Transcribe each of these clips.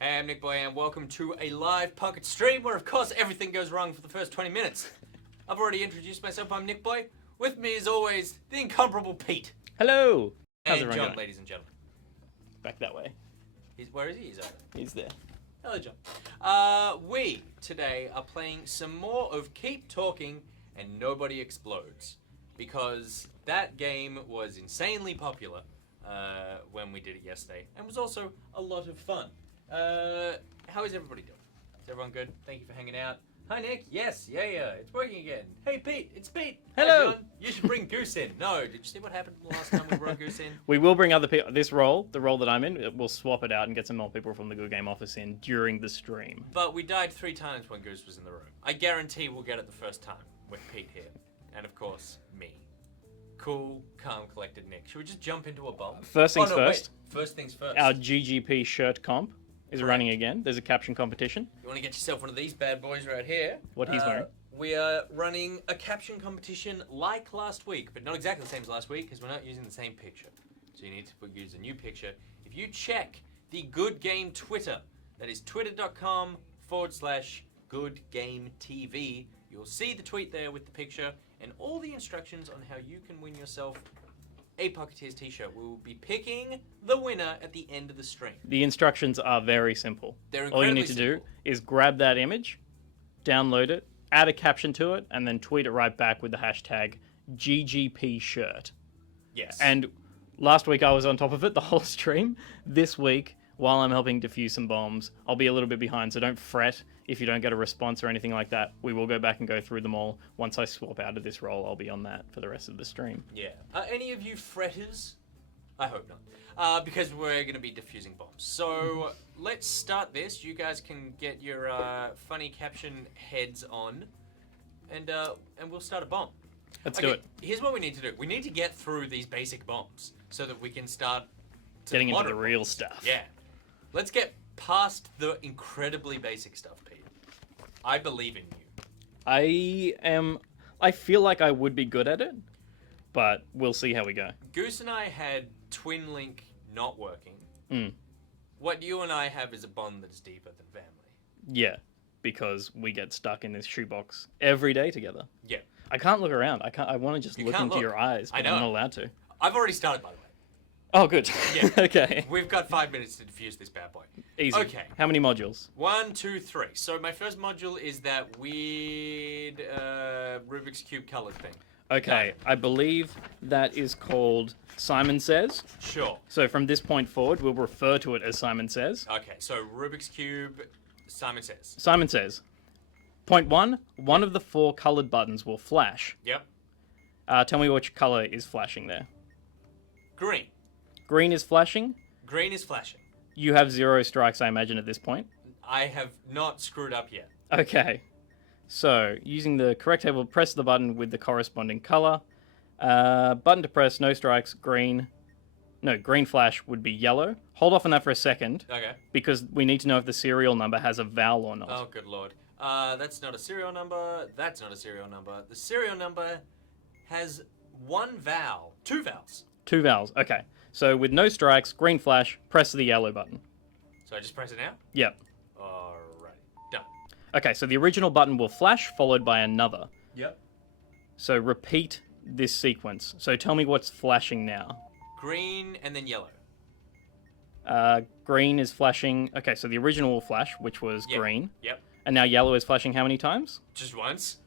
Hey, I'm NichBoy and welcome to a live pocket stream where of course everything goes wrong for the first 20 minutes. I've already introduced myself, I'm NichBoy. With me as always, the incomparable Pete. Hello! How's And everyone John, going? ladies and gentlemen. Back that way. Where is he? He's over. He's there. Hello, John. We, today, are playing some more of Keep Talking and Nobody Explodes. Because that game was insanely popular when we did it yesterday. And was also a lot of fun. How is everybody doing? Is everyone good? Thank you for hanging out. Hi, Nick. Yes, yeah, it's working again. Hey, Pete. It's Pete. Hello. Hi, John. You should bring Goose in. No, did you see what happened the last time we brought Goose in? We will bring other people. This role, the role that I'm in, we'll swap it out and get some more people from the Good Game office in during the stream. But we died 3 times when Goose was in the room. I guarantee we'll get it the first time with Pete here. And of course, me. Cool, calm, collected Nick. Should we just jump into a bomb? First things first. Wait. First things first. Our GGP shirt comp is Correct. running again. There's a caption competition. You want to get yourself one of these bad boys right here. What he's wearing. We are running a caption competition like last week, but not exactly the same as last week because we're not using the same picture. So you need to use a new picture. If you check the Good Game Twitter, that is twitter.com/GoodGameTV, you'll see the tweet there with the picture and all the instructions on how you can win yourself a Pocketeers t-shirt. We will be picking the winner at the end of the stream. The instructions are very simple. They're All you incredibly need to do simple. is grab that image, download it, add a caption to it, and then tweet it right back with the hashtag GGP shirt. Yes. And last week I was on top of it the whole stream. This week, while I'm helping defuse some bombs, I'll be a little bit behind, so don't fret if you don't get a response or anything like that. We will go back and go through them all. Once I swap out of this role, I'll be on that for the rest of the stream. Yeah. Any of you fretters? I hope not. Because we're going to be defusing bombs. So let's start this. You guys can get your funny caption heads on, and we'll start a bomb. Let's do it. Here's what we need to do. We need to get through these basic bombs so that we can start Getting into the moderate real bombs. stuff. Yeah. Let's get past the incredibly basic stuff, Pete. I believe in you. I feel like I would be good at it, but we'll see how we go. Goose and I had Twin Link not working. Mm. What You and I have is a bond that's deeper than family. Yeah, because we get stuck in this shoebox every day together. Yeah. I can't look around. I want to just You look can't into look. your eyes, I but I'm know. not allowed to. I've already started, by the way. Oh, good. Yeah. Okay. We've got 5 minutes to defuse this bad boy. Easy. Okay. How many modules? 1, 2, 3. So my first module is that weird Rubik's Cube colored thing. Okay, I believe that is called Simon Says. Sure. So from this point forward, we'll refer to it as Simon Says. Okay, so Rubik's Cube, Simon Says. Simon Says. Point 1, one of the 4 colored buttons will flash. Yep. Tell me which color is flashing there. Green. Green is flashing. Green is flashing. You have 0 strikes, I imagine, at this point. I have not screwed up yet. Okay. So, using the correct table, press the button with the corresponding color. Button to press, no strikes, green. No, green flash would be yellow. Hold off on that for a second, Okay. because we need to know if the serial number has a vowel or not. Oh, good lord. That's not a serial number. That's not a serial number. The serial number has 1 vowel. 2 vowels. 2 vowels, okay. So, with no strikes, green flash, press the yellow button. So I just press it now? Yep. Alright. Done. Okay, so the original button will flash, followed by another. Yep. So, repeat this sequence. So, tell me what's flashing now. Green and then yellow. Green is flashing. Okay, so the original will flash, which was Yep. green. Yep. And now yellow is flashing how many times? Just once.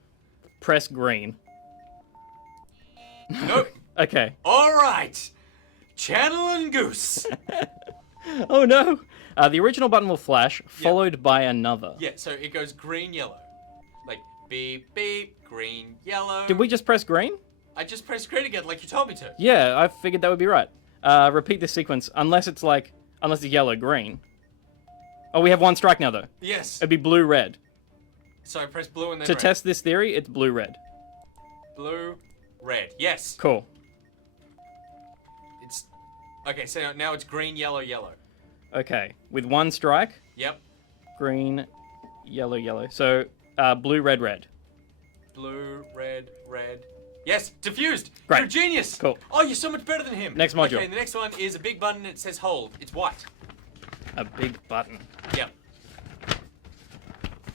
Press green. Nope. Okay. Alright. Channel and Goose. Oh no! The original button will flash, followed by another. Yeah, so it goes green, yellow. Like beep, beep, green, yellow. Did we just press green? I just pressed green again like you told me to. Yeah, I figured that would be right. Repeat this sequence, unless it's yellow, green. Oh, we have 1 strike now, though. Yes. It'd be blue, red. So I press blue and then To red. test this theory, it's blue, red. Blue, red. Yes. Cool. It's okay. So now it's green, yellow, yellow. Okay, with 1 strike, Yep. green, yellow, yellow. So, blue, red, red. Blue, red, red. Yes, diffused. Great. You're a genius. Cool. Oh, you're so much better than him. Next module. Okay, the next one is a big button. It says hold. It's white. A big button. Yep.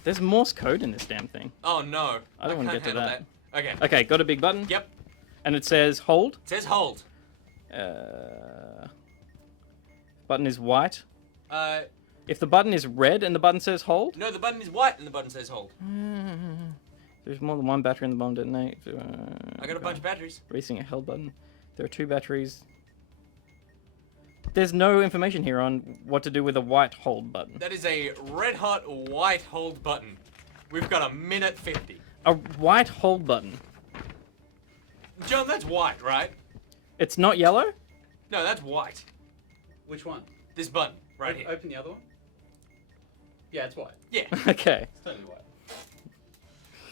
There's Morse code in this damn thing. Oh no. I don't want to get to that. Okay. Okay, got a big button. Yep. And it says hold. It says hold. Button is white. Uh, If the button is red and the button says hold. no, the button is white and the button says hold. There's more than one battery in the bomb detonate. I got a bunch of batteries. Releasing a held button. There are 2 batteries. There's no information here on what to do with a white hold button. That is a red hot white hold button. We've got a minute 50. A white hold button. John, that's white, right? It's not yellow? No, that's white. Which one? This button, right here. Open the other one. Yeah, it's white. Yeah. Okay. It's totally white.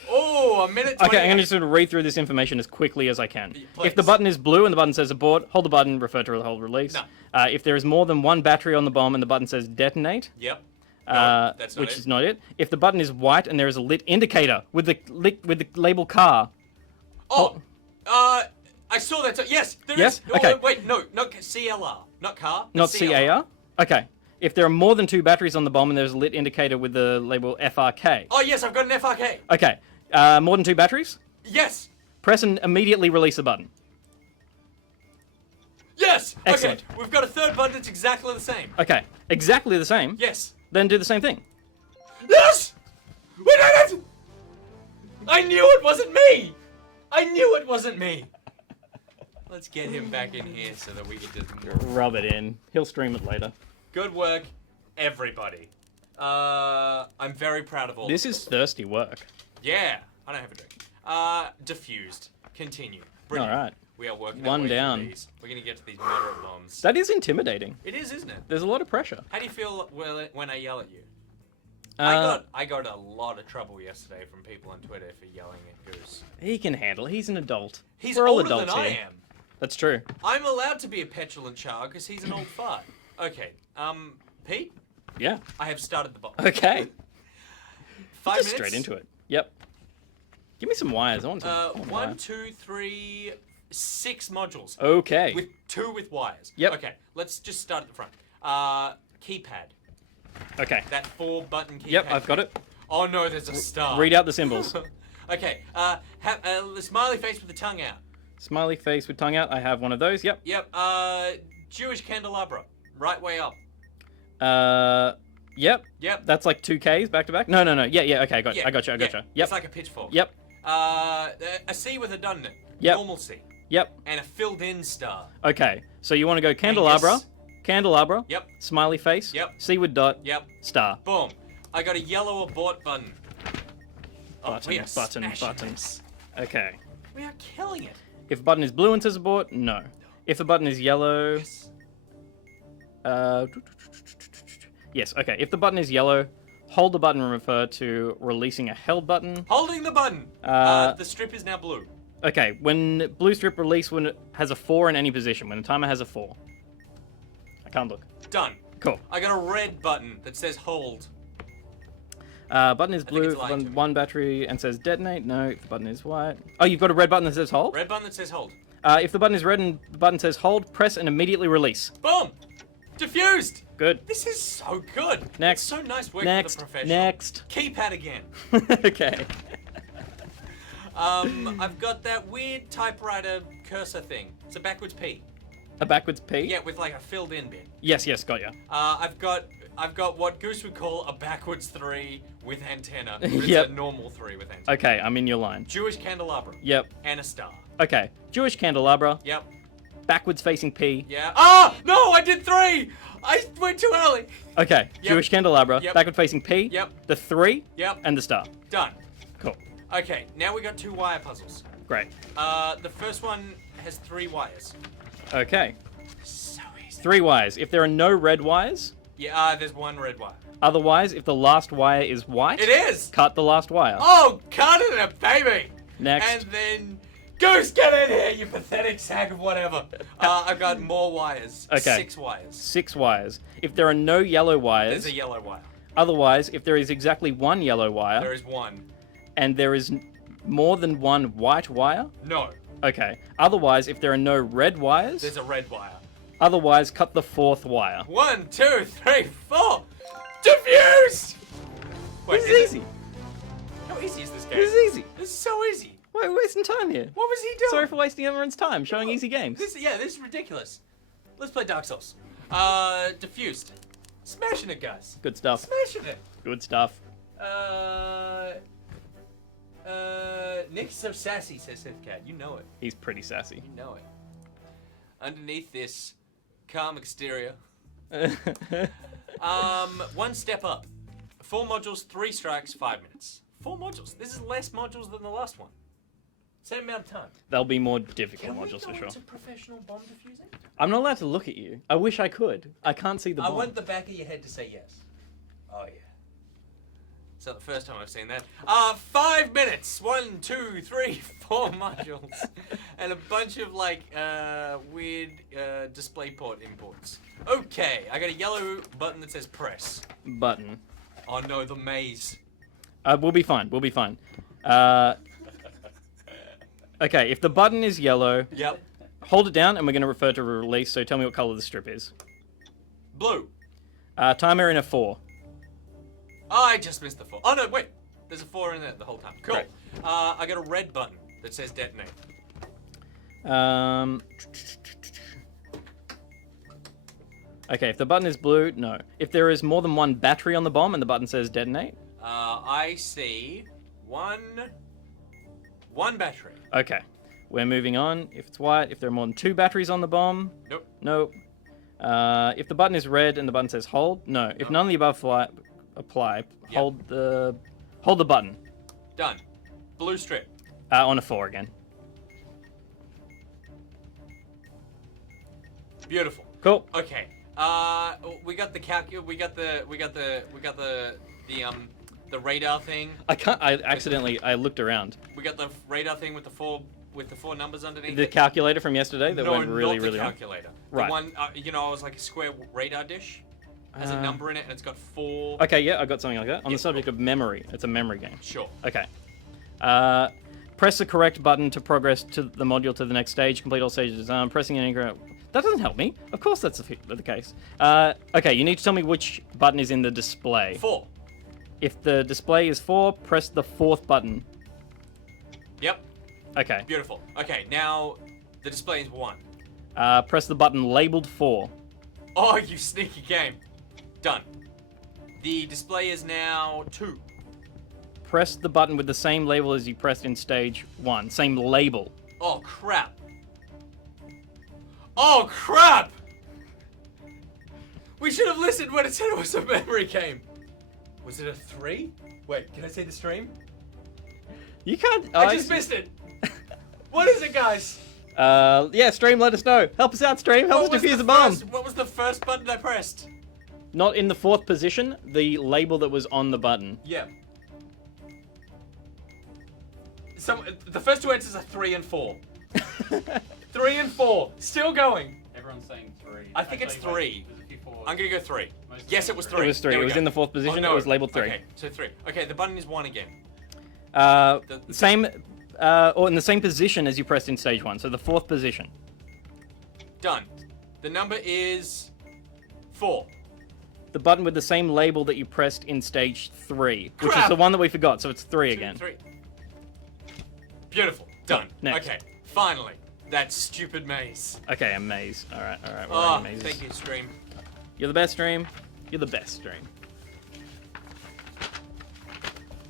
Oh, a minute 20. Okay, I'm going to just sort of read through this information as quickly as I can. Please. If the button is blue and the button says abort, hold the button, refer to hold release. No. If there is more than one battery on the bomb and the button says detonate, Yep. No, that's not which it. is not it. If the button is white and there is a lit indicator with the label car. Oh, I saw that. Yes, there Yes? is. Oh, Okay. wait, no, not CLR. Not car. Not CAR? Okay. If there are more than 2 batteries on the bomb and there's a lit indicator with the label FRK. Oh, yes, I've got an FRK. Okay. More than 2 batteries? Yes. Press and immediately release the button. Yes. Excellent. Okay, we've got a third button that's exactly the same. Okay. Exactly the same. Yes. Then do the same thing. Yes! We did it! I knew it wasn't me! I knew it wasn't me! Let's get him back in here so that we can just... Rub it in. He'll stream it later. Good work, everybody. I'm very proud of all This of is thirsty work. Yeah, I don't have a drink. Diffused. Continue. Brilliant. All right. We are working One our way through down. these. We're going to get to these moderate bombs. That is intimidating. It is, isn't it? There's a lot of pressure. How do you feel when I yell at you? Uh, I got a lot of trouble yesterday from people on Twitter for yelling at Goose. He can handle it. He's an adult. He's We're all older than adults I here. am. That's true. I'm allowed to be a petulant child because he's an old fart. Okay, Pete, Yeah. I have started the bomb. Okay. 5 Just minutes. straight into it. Yep. Give me some wires. I want to. 1, 2, 3, 6 modules. Okay. With 2 with wires. Yep. Okay, let's just start at the front. Keypad. Okay. That 4-button keypad. Yep, I've got it. Oh no, there's a star. Read out the symbols. Okay, the smiley face with the tongue out. Smiley face with tongue out. I have one of those. Yep. Yep, Jewish candelabra. Right way up. Yep. Yep. That's like 2 Ks back to back. No. Yeah. Okay. I got you. Yeah, I got you. yeah, Yep. It's like a pitchfork. Yep. A C with a done in it. Yep. Normal C. Yep. And a filled in star. Okay. So you want to go candelabra, Angus. candelabra. Yep. Smiley face. Yep. C with dot. Yep. Star. Boom. I got a yellow abort button. Button, we are button, smashing button. this. Okay. We are killing it. If the button is blue and says abort, no. If the button is yellow, Yes. yes. Okay. If the button is yellow, hold the button and refer to releasing a held button. Holding the button. Uh, The strip is now blue. Okay. When blue strip release when it has a 4 in any position, when the timer has a 4. I can't look. Done. Cool. I got a red button that says hold. Button is think blue, it's lying to me. one battery and says detonate. No, if the button is white. Oh, you've got a red button that says hold? Red button that says hold. If the button is red and the button says hold, press and immediately release. Boom. Diffused. Good. This is so good. Next. It's so nice working Next. with a professional. Next. Keypad again. Okay. I've got that weird typewriter cursor thing. It's a backwards P. A backwards P? Yeah, with like a filled in bit. Yes, got ya. I've got what Goose would call a backwards 3 with antenna. But it's Yep. a normal 3 with antenna. Okay, I'm in your line. Jewish candelabra. Yep. And a star. Okay. Jewish candelabra, Yep. backwards facing P. Yeah. Ah! No, I did 3! I went too early. Okay. Yep. Jewish candelabra, Yep. backward facing P. Yep. The 3. Yep. And the star. Done. Cool. Okay, now we got 2 wire puzzles. Great. The first one has 3 wires. Okay. So easy. 3 wires. If there are no red wires, Yeah, there's 1 red wire. otherwise, if the last wire is white, It is! cut the last wire. Oh, cut it, baby! Next. And then, Goose, get in here, you pathetic sack of whatever. I've got more wires. Okay. 6 wires. 6 wires. If there are no yellow wires, There's a yellow wire. otherwise, if there is exactly 1 yellow wire, There is 1. and there is more than 1 white wire, No. okay. Otherwise, if there are no red wires, There's a red wire. Otherwise, cut the fourth wire. 1, 2, 3, 4. Diffused! Wait, This is easy. How easy is this game? This is easy. This is so easy. Why are we wasting time here? What was he doing? Sorry for wasting everyone's time showing easy games. This is ridiculous. Let's play Dark Souls. Diffused. Smashing it, guys. Good stuff. Smashing it. Good stuff. Nick's so sassy, says Hithcat. You know it. He's pretty sassy. You know it. Underneath this calm exterior. One step up. 4 modules, 3 strikes, 5 minutes. 4 modules. This is less modules than the last one. Same amount of time. They'll be more difficult Can we modules go for sure. into professional bomb defusing? I'm not allowed to look at you. I wish I could. I can't see the I bomb. want the back of your head to say yes. Oh, yeah. It's not the first time I've seen that. 5 minutes. 1, 2, 3, 4 modules. And a bunch of, like, weird DisplayPort imports. Okay, I got a yellow button that says press. Button. Oh, no, the maze. We'll be fine. We'll be fine. Okay, if the button is yellow, Yep. hold it down and we're going to refer to release, so tell me what color the strip is. Blue. Timer in a 4. Oh, I just missed the 4. Oh, no, wait. There's a 4 in there the whole time. Cool. Great. I got a red button that says detonate. Okay, if the button is blue, no. If there is more than one battery on the bomb and the button says detonate, I see one battery. okay. We're moving on. If it's white, if there are more than 2 batteries on the bomb, Nope. no. If the button is red and the button says hold, no. If none of the above apply, Yep. hold the button. Done. Blue strip. On a 4 again. Beautiful. Cool. Okay. We got the the radar thing. I looked around. We got the radar thing with the 4 numbers underneath The it. calculator from yesterday that No, went really, not the really wrong. calculator. Right. The one, I was like a square radar dish. Has a number in it and it's got 4. Okay, yeah, I got something like that. On Yeah, the subject of memory, it's a memory game. Sure. Okay. Press the correct button to progress to the module to the next stage. Complete all stages. Pressing an incorrect. That doesn't help me. Of course that's the case. Okay, you need to tell me which button is in the display. 4. If the display is 4, press the 4th button. Yep. Okay. Beautiful. Okay, now the display is 1. Press the button labeled 4. Oh, you sneaky game. Done. The display is now 2. Press the button with the same label as you pressed in stage 1. Same label. Oh, crap. Oh, crap! We should have listened when it said it was a memory game. Was it a 3? Wait, can I see the stream? You can't. I just missed it. What is it, guys? Yeah, stream, let us know. Help us out, stream. Help us defuse the bomb. What was the first button I pressed? Not in the 4th position, the label that was on the button. Yeah. The first 2 answers are 3 and 4. 3 and 4. Still going. Everyone's saying 3. I think it's 3. There's a few 4s. I'm gonna go 3. Most Yes, it of was them 3. It was 3. There It we was go. in the 4th position. It was labeled 3. Okay, so 3. Okay, the button is 1 again. Same, or in the same position as you pressed in stage 1. So the 4th position. Done. The number is 4. The button with the same label that you pressed in stage 3, which is Crap! the one that we forgot. So it's 3 2, again. 3. Beautiful. Done. Next. Okay, finally. That stupid maze. Okay, a maze. All right. We're Oh, in mazes. thank you, stream. You're the best, stream. You're the best, stream.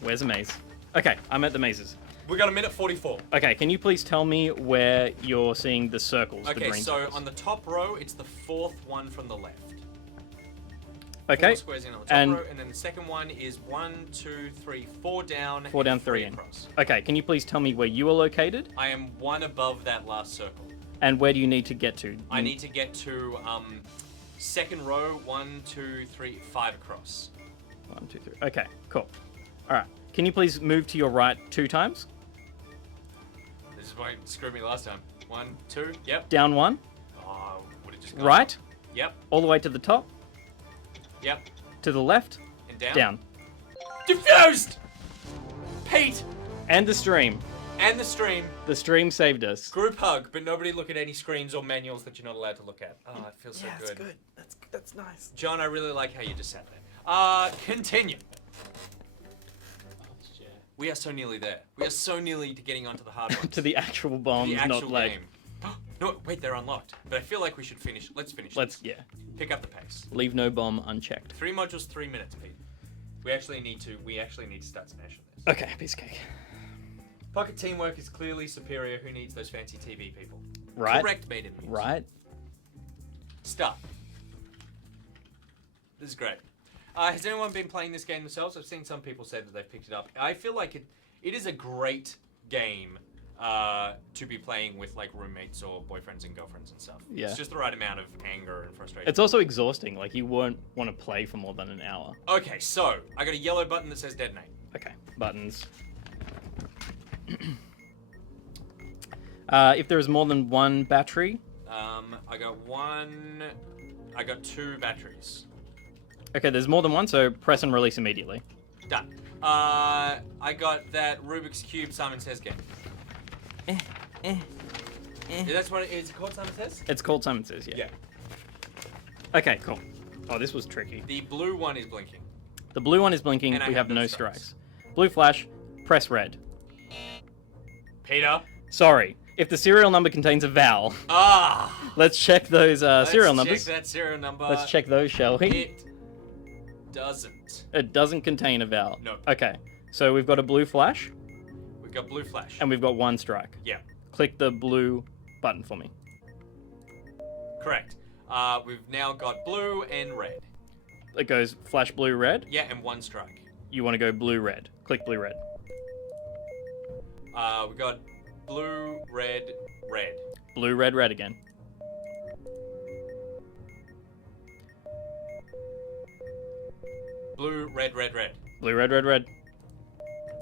Where's a maze? Okay, I'm at the mazes. We got a minute 44. Okay, can you please tell me where you're seeing the circles? the Okay, green so circles? on the top row, it's the 4th one from the left. Okay, 4 squares in on the top row, and then the second one is 1, 2, 3, 4 down. 4 down, and 3 in. across. Okay, can you please tell me where you are located I am 1 above that last circle. and where do you need to get to? I need to get to second row, 1, 2, 3, 5 across. 1, 2, 3. Okay, cool. All right. Can you please move to your right 2 times? This is why it screwed me last time. 1, 2, yep. Down 1. Oh, would it just gone? Right. Yep, All the way to the top. yep. To the left. And down. Down. Diffused! Pete! And the stream. And the stream. The stream saved us. Group hug, but nobody look at any screens or manuals that you're not allowed to look at. Oh, it feels so good. That's nice. John, I really like how you just sat there. Continue. We are so nearly there. We are so nearly to getting onto the hard ones. To the actual bombs, the actual not like... game. No, wait, they're unlocked. But I feel like we should finish. Let's finish. Yeah. Pick up the pace. Leave no bomb unchecked. 3 modules, 3 minutes, Pete. We actually need to start smashing this. Okay, piece of cake. Pocket teamwork is clearly superior. Who needs those fancy TV people? Right. Correct, mate. Right. Start. This is great. Has anyone been playing this game themselves? I've seen some people say that they've picked it up. I feel like it is a great game to be playing with like roommates or boyfriends and girlfriends and stuff. Yeah. It's just the right amount of anger and frustration. It's also exhausting. Like, you won't want to play for more than an hour. Okay, so I got a yellow button that says detonate. Okay, buttons. If there is more than one battery... I got 2 batteries. Okay, there's more than one, so press and release immediately. Done. I got that Rubik's Cube Simon Says game. Yeah, that's what is it called, Simon Says? It's called Simon Says, yeah. Okay, cool. Oh, this was tricky. The blue one is blinking. The blue one is blinking. And we have no strikes. Blue flash, press red. Peter. Sorry. If the serial number contains a vowel, let's check those serial numbers. Let's check that serial number. Let's check those, shall we? It doesn't. It doesn't contain a vowel. No. Okay, so we've got a blue flash. We've got blue flash. And we've got 1 strike. Yeah. Click the blue button for me. Correct. We've now got blue and red. It goes flash blue, red. Yeah, and 1 strike. You want to go blue, red. Click blue, red. We got blue, red, red. Blue, red, red again. Blue, red, red, red. Blue, red, red, red.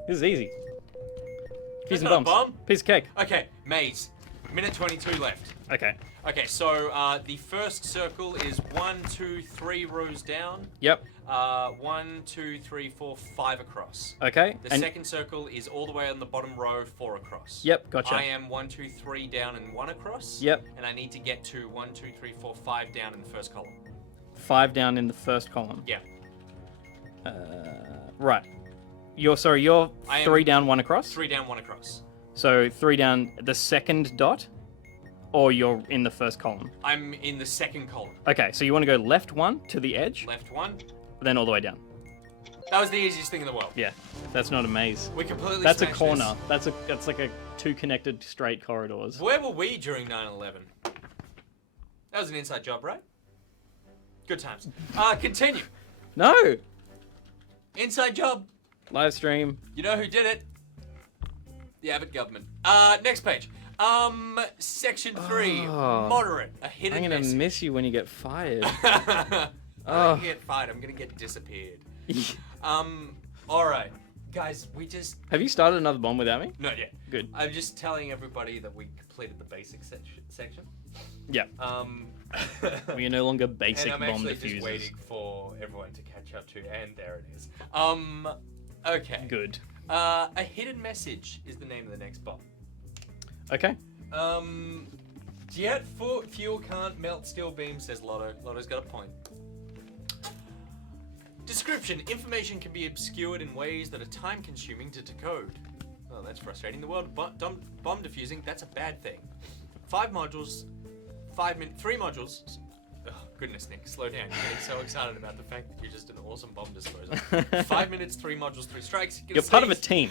This is easy. Piece of not a bombs. bomb. Piece of cake. Okay, maze. Minute 22 left. Okay. Okay, so the first circle is 1, 2, 3 rows down. Yep. 1, 2, 3, 4, 5 across. Okay. The second circle is all the way on the bottom row, 4 across. Yep, gotcha. I am 1, 2, 3 down and 1 across. Yep. And I need to get to 1, 2, 3, 4, 5 down in the first column. 5 down in the first column. Yeah. Right. You're 3 down, 1 across? 3 down, 1 across. So 3 down the second dot? Or you're in the first column? I'm in the second column. Okay, so you want to go left 1 to the edge? Left 1. Then all the way down. That was the easiest thing in the world. Yeah, that's not a maze. We completely That's a smashed corner. this. That's like a 2 connected straight corridors. Where were we during 9/11? That was an inside job, right? Good times. Continue. No! Inside job. Live stream. You know who did it? The Abbott government. Next page. Section 3. Oh. Moderate. A hidden I'm gonna message. miss you when you get fired. I'm Oh. gonna get fired. I'm gonna get disappeared. Alright. Guys, we just... Have you started another bomb without me? Not yet. Good. I'm just telling everybody that we completed the basic section. Yeah. We are no longer basic and I'm bomb actually diffusers. just waiting for everyone to catch up to, and there it is. Okay. Good. A hidden message is the name of the next bomb. Okay. Jet fuel can't melt steel beams, says Lotto. Lotto's got a point. Description. Information can be obscured in ways that are time-consuming to decode. Oh, that's frustrating. The world of bomb defusing, that's a bad thing. 5 modules, 5 minutes, 3 modules. Oh, goodness, Nick, slow down. You're getting so excited about the fact that you're just an awesome bomb disposer. 5 minutes, 3 modules, 3 strikes. You're part of a team.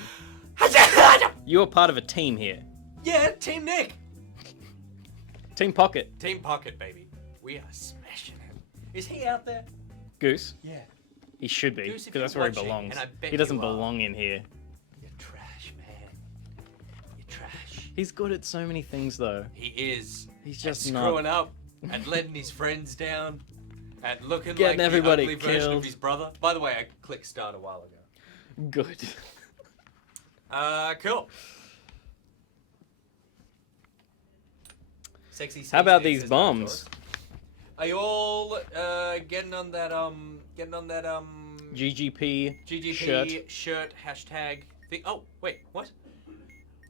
You are part of a team here. Yeah, Team Nick. Team Pocket. Team Pocket, baby. We are smashing him. Is he out there? Goose. Yeah. He should be, Goose, if because that's you're where he watching, belongs. and I bet He doesn't you are. belong in here. You're trash, man. You're trash. He's good at so many things, though. He is. He's just at not. screwing up and letting his friends down and looking Getting like everybody the ugly version killed. of his brother. By the way, I clicked start a while ago. Good. Cool. Sexy. How about Steve these says bombs? Are you all getting on that GGP GGP shirt. shirt hashtag thing? Oh wait, what?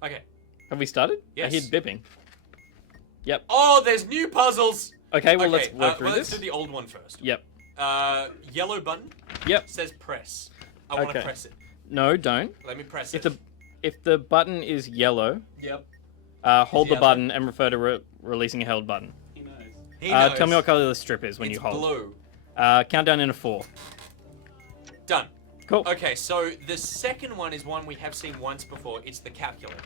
Okay. Have we started? Yes. I hear bipping. Yep. Oh, there's new puzzles. Okay, well, let's work through let's this. do the old one first. Yep. Yellow button Yep. says press. I want to Okay. press it. No, don't. Let me press If it. if the button is yellow, Yep. hold the yellow. button and refer to releasing a held button. He knows. He knows. Tell me what color the strip is when It's you hold. blue. Count down in a 4. Done. Cool. Okay, so the second one is one we have seen once before. It's the calculator.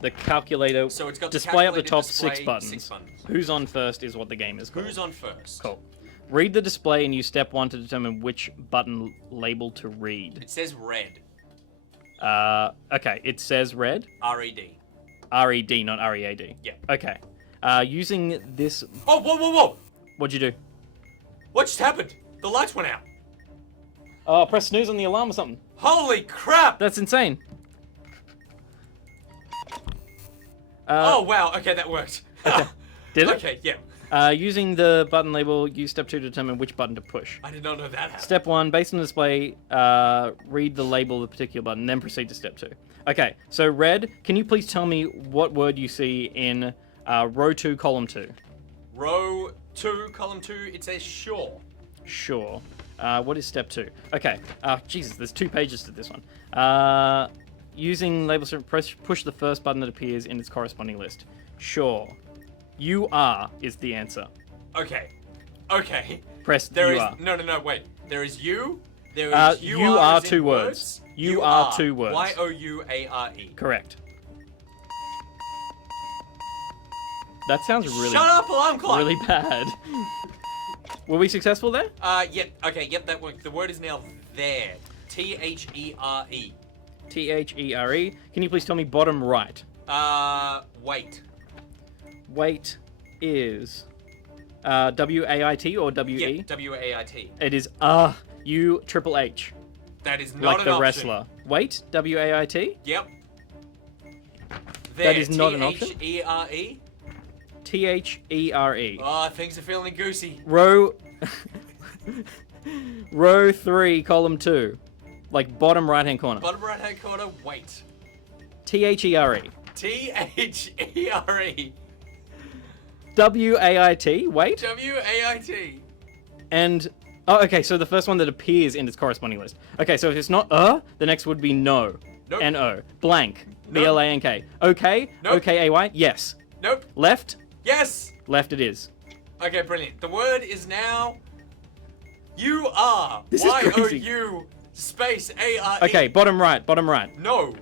The calculator. So it's got display the up the calculator top display, 6 buttons. 6 buttons. Who's on first is what the game is called. Who's on first? Cool. Read the display and use step 1 to determine which button label to read. It says red. Okay, it says red. R-E-D. R-E-D, not R-E-A-D. Yeah. Okay. Using this... Oh, whoa, whoa, whoa! What'd you do? What just happened? The lights went out. Oh, press snooze on the alarm or something. Holy crap! That's insane. Oh, wow. Okay, that worked. Okay. Did it? Okay, yeah. Using the button label, use step 2 to determine which button to push. I did not know that happened. Step 1, based on the display, read the label of the particular button, then proceed to step 2. Okay, so red, can you please tell me what word you see in row 2, column 2? Row 2, column 2, it says sure. Sure. What is step 2? Okay, Jesus, there's 2 pages to this one. Using label strip, push the first button that appears in its corresponding list. Sure. You are is the answer. Okay. Okay. Press There you is are. no. Wait. There is you. There is You are as in 2 words. You are 2 words. Y-O-U-A-R-E. Correct. That sounds really, Shut up, alarm clock. really bad. Were we successful there? Yep. Okay. Yep. That worked. The word is now there. T-H-E-R-E. T-H-E-R-E. Can you please tell me bottom right? Wait. Wait is W-A-I-T or W-E? Yeah. W-A-I-T. It is U-triple-H. That is not Like an the option. wrestler. Wait, W-A-I-T? Yep. That is not an option? T-H-E-R-E. T-H-E-R-E. Oh, things are feeling goosey. Row... Row 3, column 2. Like bottom right-hand corner. Bottom right-hand corner. Wait. T-H-E-R-E. T-H-E-R-E. W-A-I-T, wait. W-A-I-T. And... Oh, okay, so the first one that appears in its corresponding list. Okay, so if it's not the next would be no. Nope. N-O. Blank. Nope. B-L-A-N-K. Okay. Nope. O-K-A-Y. Yes. Nope. Left. Yes. Left it is. Okay, brilliant. The word is now... You are. This is crazy. Y-O-U space A-R-E. Okay, bottom right. Bottom right. No.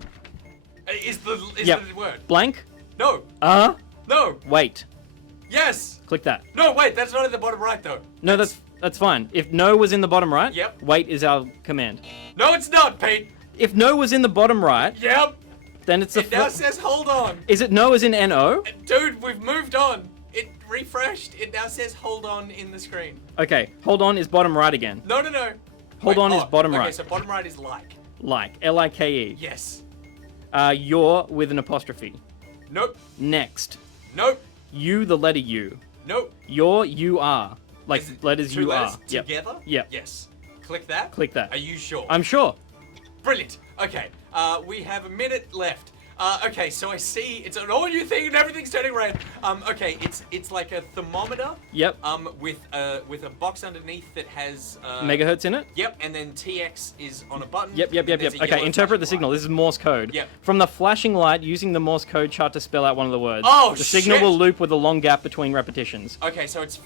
Is the Yep. the word. Blank. No. No. Wait. Yes. Click that. No, wait. That's not at the bottom right, though. No, that's fine. If no was in the bottom right, Yep. wait is our command. No, it's not, Pete. If no was in the bottom right, Yep. then it's the... It now says hold on. Is it no as in N-O? Dude, we've moved on. It refreshed. It now says hold on in the screen. Okay, hold on is bottom right again. No. Hold on is bottom okay, right. so bottom right is like. Like. L-I-K-E. Yes. You're with an apostrophe. Nope. Next. Nope. You, the letter U. Nope. You're, you are. Like Is it letters two you letters are. Yep. together? Yep. Yes. Click that. Click that. Are you sure? I'm sure. Brilliant. Okay. We have a minute left. Okay, so I see it's an all new thing and everything's turning red. Okay, it's like a thermometer. Yep. With a box underneath that has Megahertz in it? Yep, and then TX is on a button. Yep. and there's a Okay, yellow interpret the flashing signal. light. This is Morse code. Yep. From the flashing light, using the Morse code chart to spell out one of the words. Oh, the signal shit. will loop with a long gap between repetitions. Okay, so it's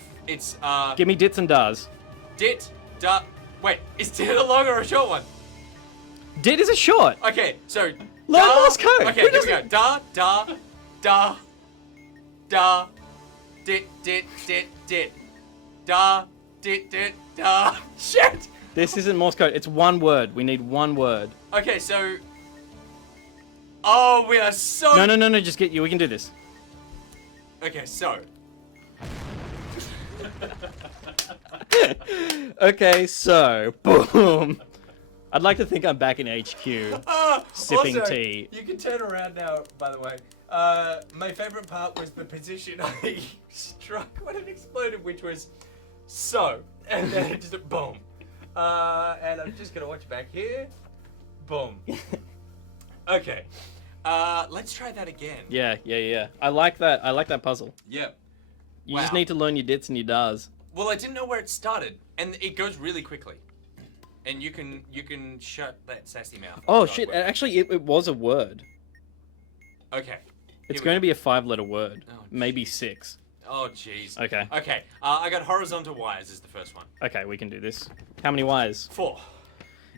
Give me dits and dars. dit da. Wait, is dit a long or a short one? Dit is a short. Okay, so Learn Morse code. Okay, Who here we go. doesn't- Da dit da. Shit. This isn't Morse code. It's one word. We need one word. Okay, so. Oh, we are so. No. Just get you. We can do this. Okay, so. Okay, so boom. I'd like to think I'm back in HQ. Sipping Also, tea. You can turn around now, by the way. My favorite part was the position I struck when it exploded, which was so. And then it just boom. And I'm just going to watch back here. Boom. Okay. Let's try that again. Yeah. I like that. I like that puzzle. Yep. You just Wow. need to learn your dits and your dars. Well, I didn't know where it started, and it goes really quickly. And you can shut that sassy mouth. Oh God, shit! wait. Actually, it was a word. Okay. It's Here we going to go. be a 5-letter word, Oh, maybe 6. Oh, jeez. Okay. Okay. I got horizontal wires is the first one. Okay, we can do this. How many wires? 4.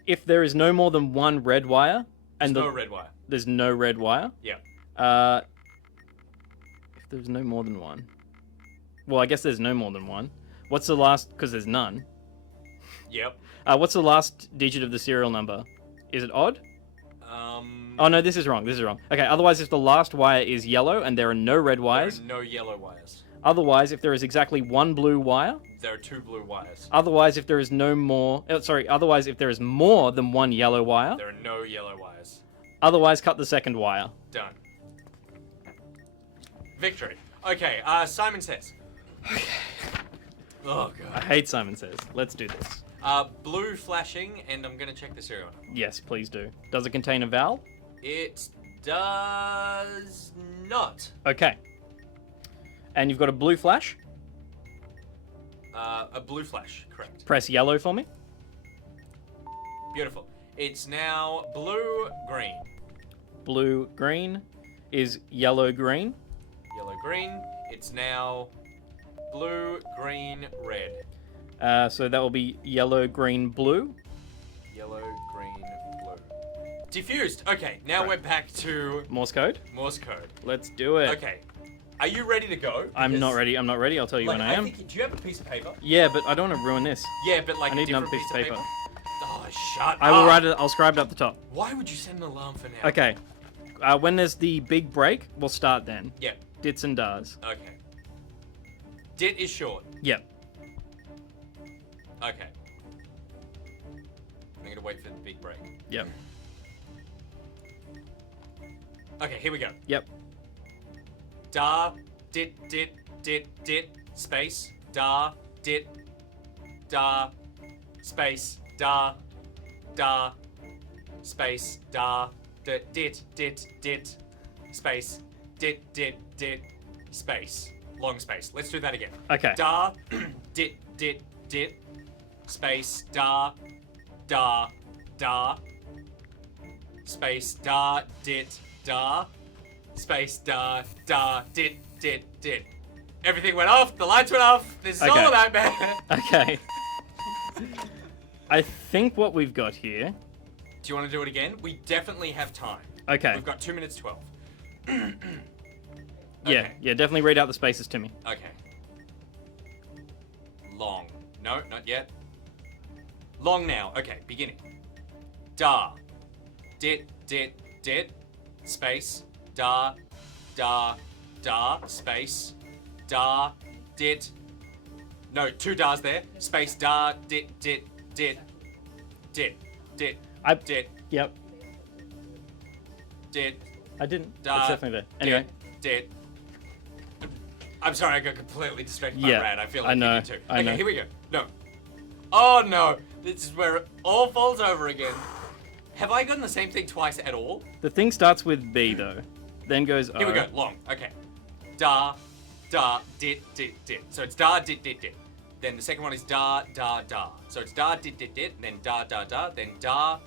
If there is no more than one red wire, and There's no red wire. there's no red wire. Yeah. If there's no more than one, well, I guess there's no more than one. What's the last? Because there's none. Yep. What's the last digit of the serial number? Is it odd? Oh no, this is wrong. This is wrong. Okay. Otherwise, if the last wire is yellow and there are no red wires. There are no yellow wires. Otherwise, if there is exactly one blue wire. There are 2 blue wires. Otherwise, if there is no more. Otherwise, if there is more than one yellow wire. There are no yellow wires. Otherwise, cut the second wire. Done. Victory. Okay. Simon says. Oh I god. hate Simon Says. Let's do this. Blue flashing, and I'm gonna check the serial number. Yes, please do. Does it contain a vowel? It does not. Okay. And you've got a blue flash. A blue flash, correct. Press yellow for me. Beautiful. It's now blue green. Blue green is yellow green. Yellow green. It's now blue green red. So that will be yellow green blue. Yellow green blue. Diffused. Okay, now Right. we're back to Morse code. Morse code. Let's do it. Okay. Are you ready to go? I'm not Because, ready. I'm not ready. I'll tell you Like, when I am. think, do you have a piece of paper? Yeah, but I don't want to ruin this. Yeah, but like I need a different another piece of paper. Oh, shut I will up. write it. I'll scribe it up the top. Why would you set an alarm for now? Okay. When there's the big break, we'll start then. Yep. Dits and dars. Okay. Dit is short. Yep. Okay. I'm gonna wait for the big break. Yep. Okay, here we go. Yep. Da, dit, space, da, dit, da, space, da, space, da, dit, space, dit, space, long space. Let's do that again. Okay. Da, dit, space, da, space, da, dit, space, dit. Everything went off, the lights went off. This is Okay. all about man. Okay. I think what we've got here. Do you want to do it again? We definitely have time. Okay. We've got 2 minutes 12. Yeah. Okay. Yeah. Definitely read out the spaces to me. Okay. Long. No, not yet. Long now. Okay, beginning. Da. Dit, space. Da, space. Da, dit. No, 2 dars there. Space, da, dit. I. Dit, Yep. dit, I didn't. Da, It's definitely there. Anyway. Dit. I'm sorry, I got completely distracted by Yeah, Rad. I feel I like know, you did too. I Okay, know. here we go. No. Oh no. This is where it all falls over again. Have I gotten the same thing twice at all? The thing starts with B though, then goes O. Here we go. Long. Okay. Da, dit. So it's da, dit. Then the second one is da. So it's da, dit, then da, then da,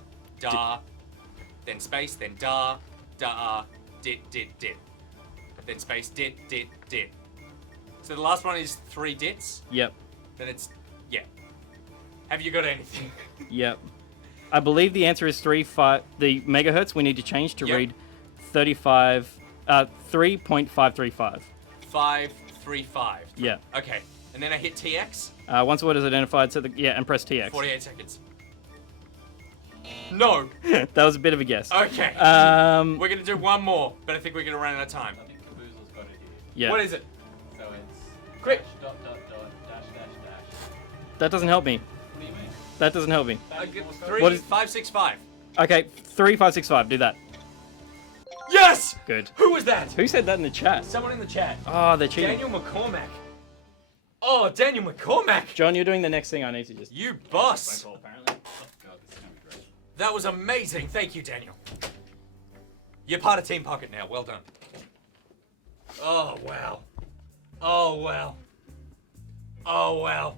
then space, then da, dit. Then space, dit. So the last one is 3 dits. Yep. Then it's, yeah. Have you got anything? Yep. I believe the answer is 3.5. The megahertz we need to change to Yep. read 3.535. 535. Yeah. Okay. And then I hit TX. Once the word is identified, and press TX. 48 seconds. No. That was a bit of a guess. Okay. We're We're gonna do one more, but I think we're gonna run out of time. I think Caboozle's got it here. Yeah. What is it? So it's Quick. dash, dash. That doesn't help me. What do you mean? That doesn't help me. That's Morse code? 3, What is- 5, 6, 5. Okay, 3565. Do that. Yes! Good. Who was that? Who said that in the chat? Someone in the chat. Oh, they're cheating. Daniel McCormack. Oh, Daniel McCormack. John, you're doing the next thing. I need to just. You boss. Phone call, apparently. Oh god, this is gonna be great. That was amazing. Thank you, Daniel. You're part of Team Pocket now. Well done. Oh, wow. Oh, wow. Oh, wow.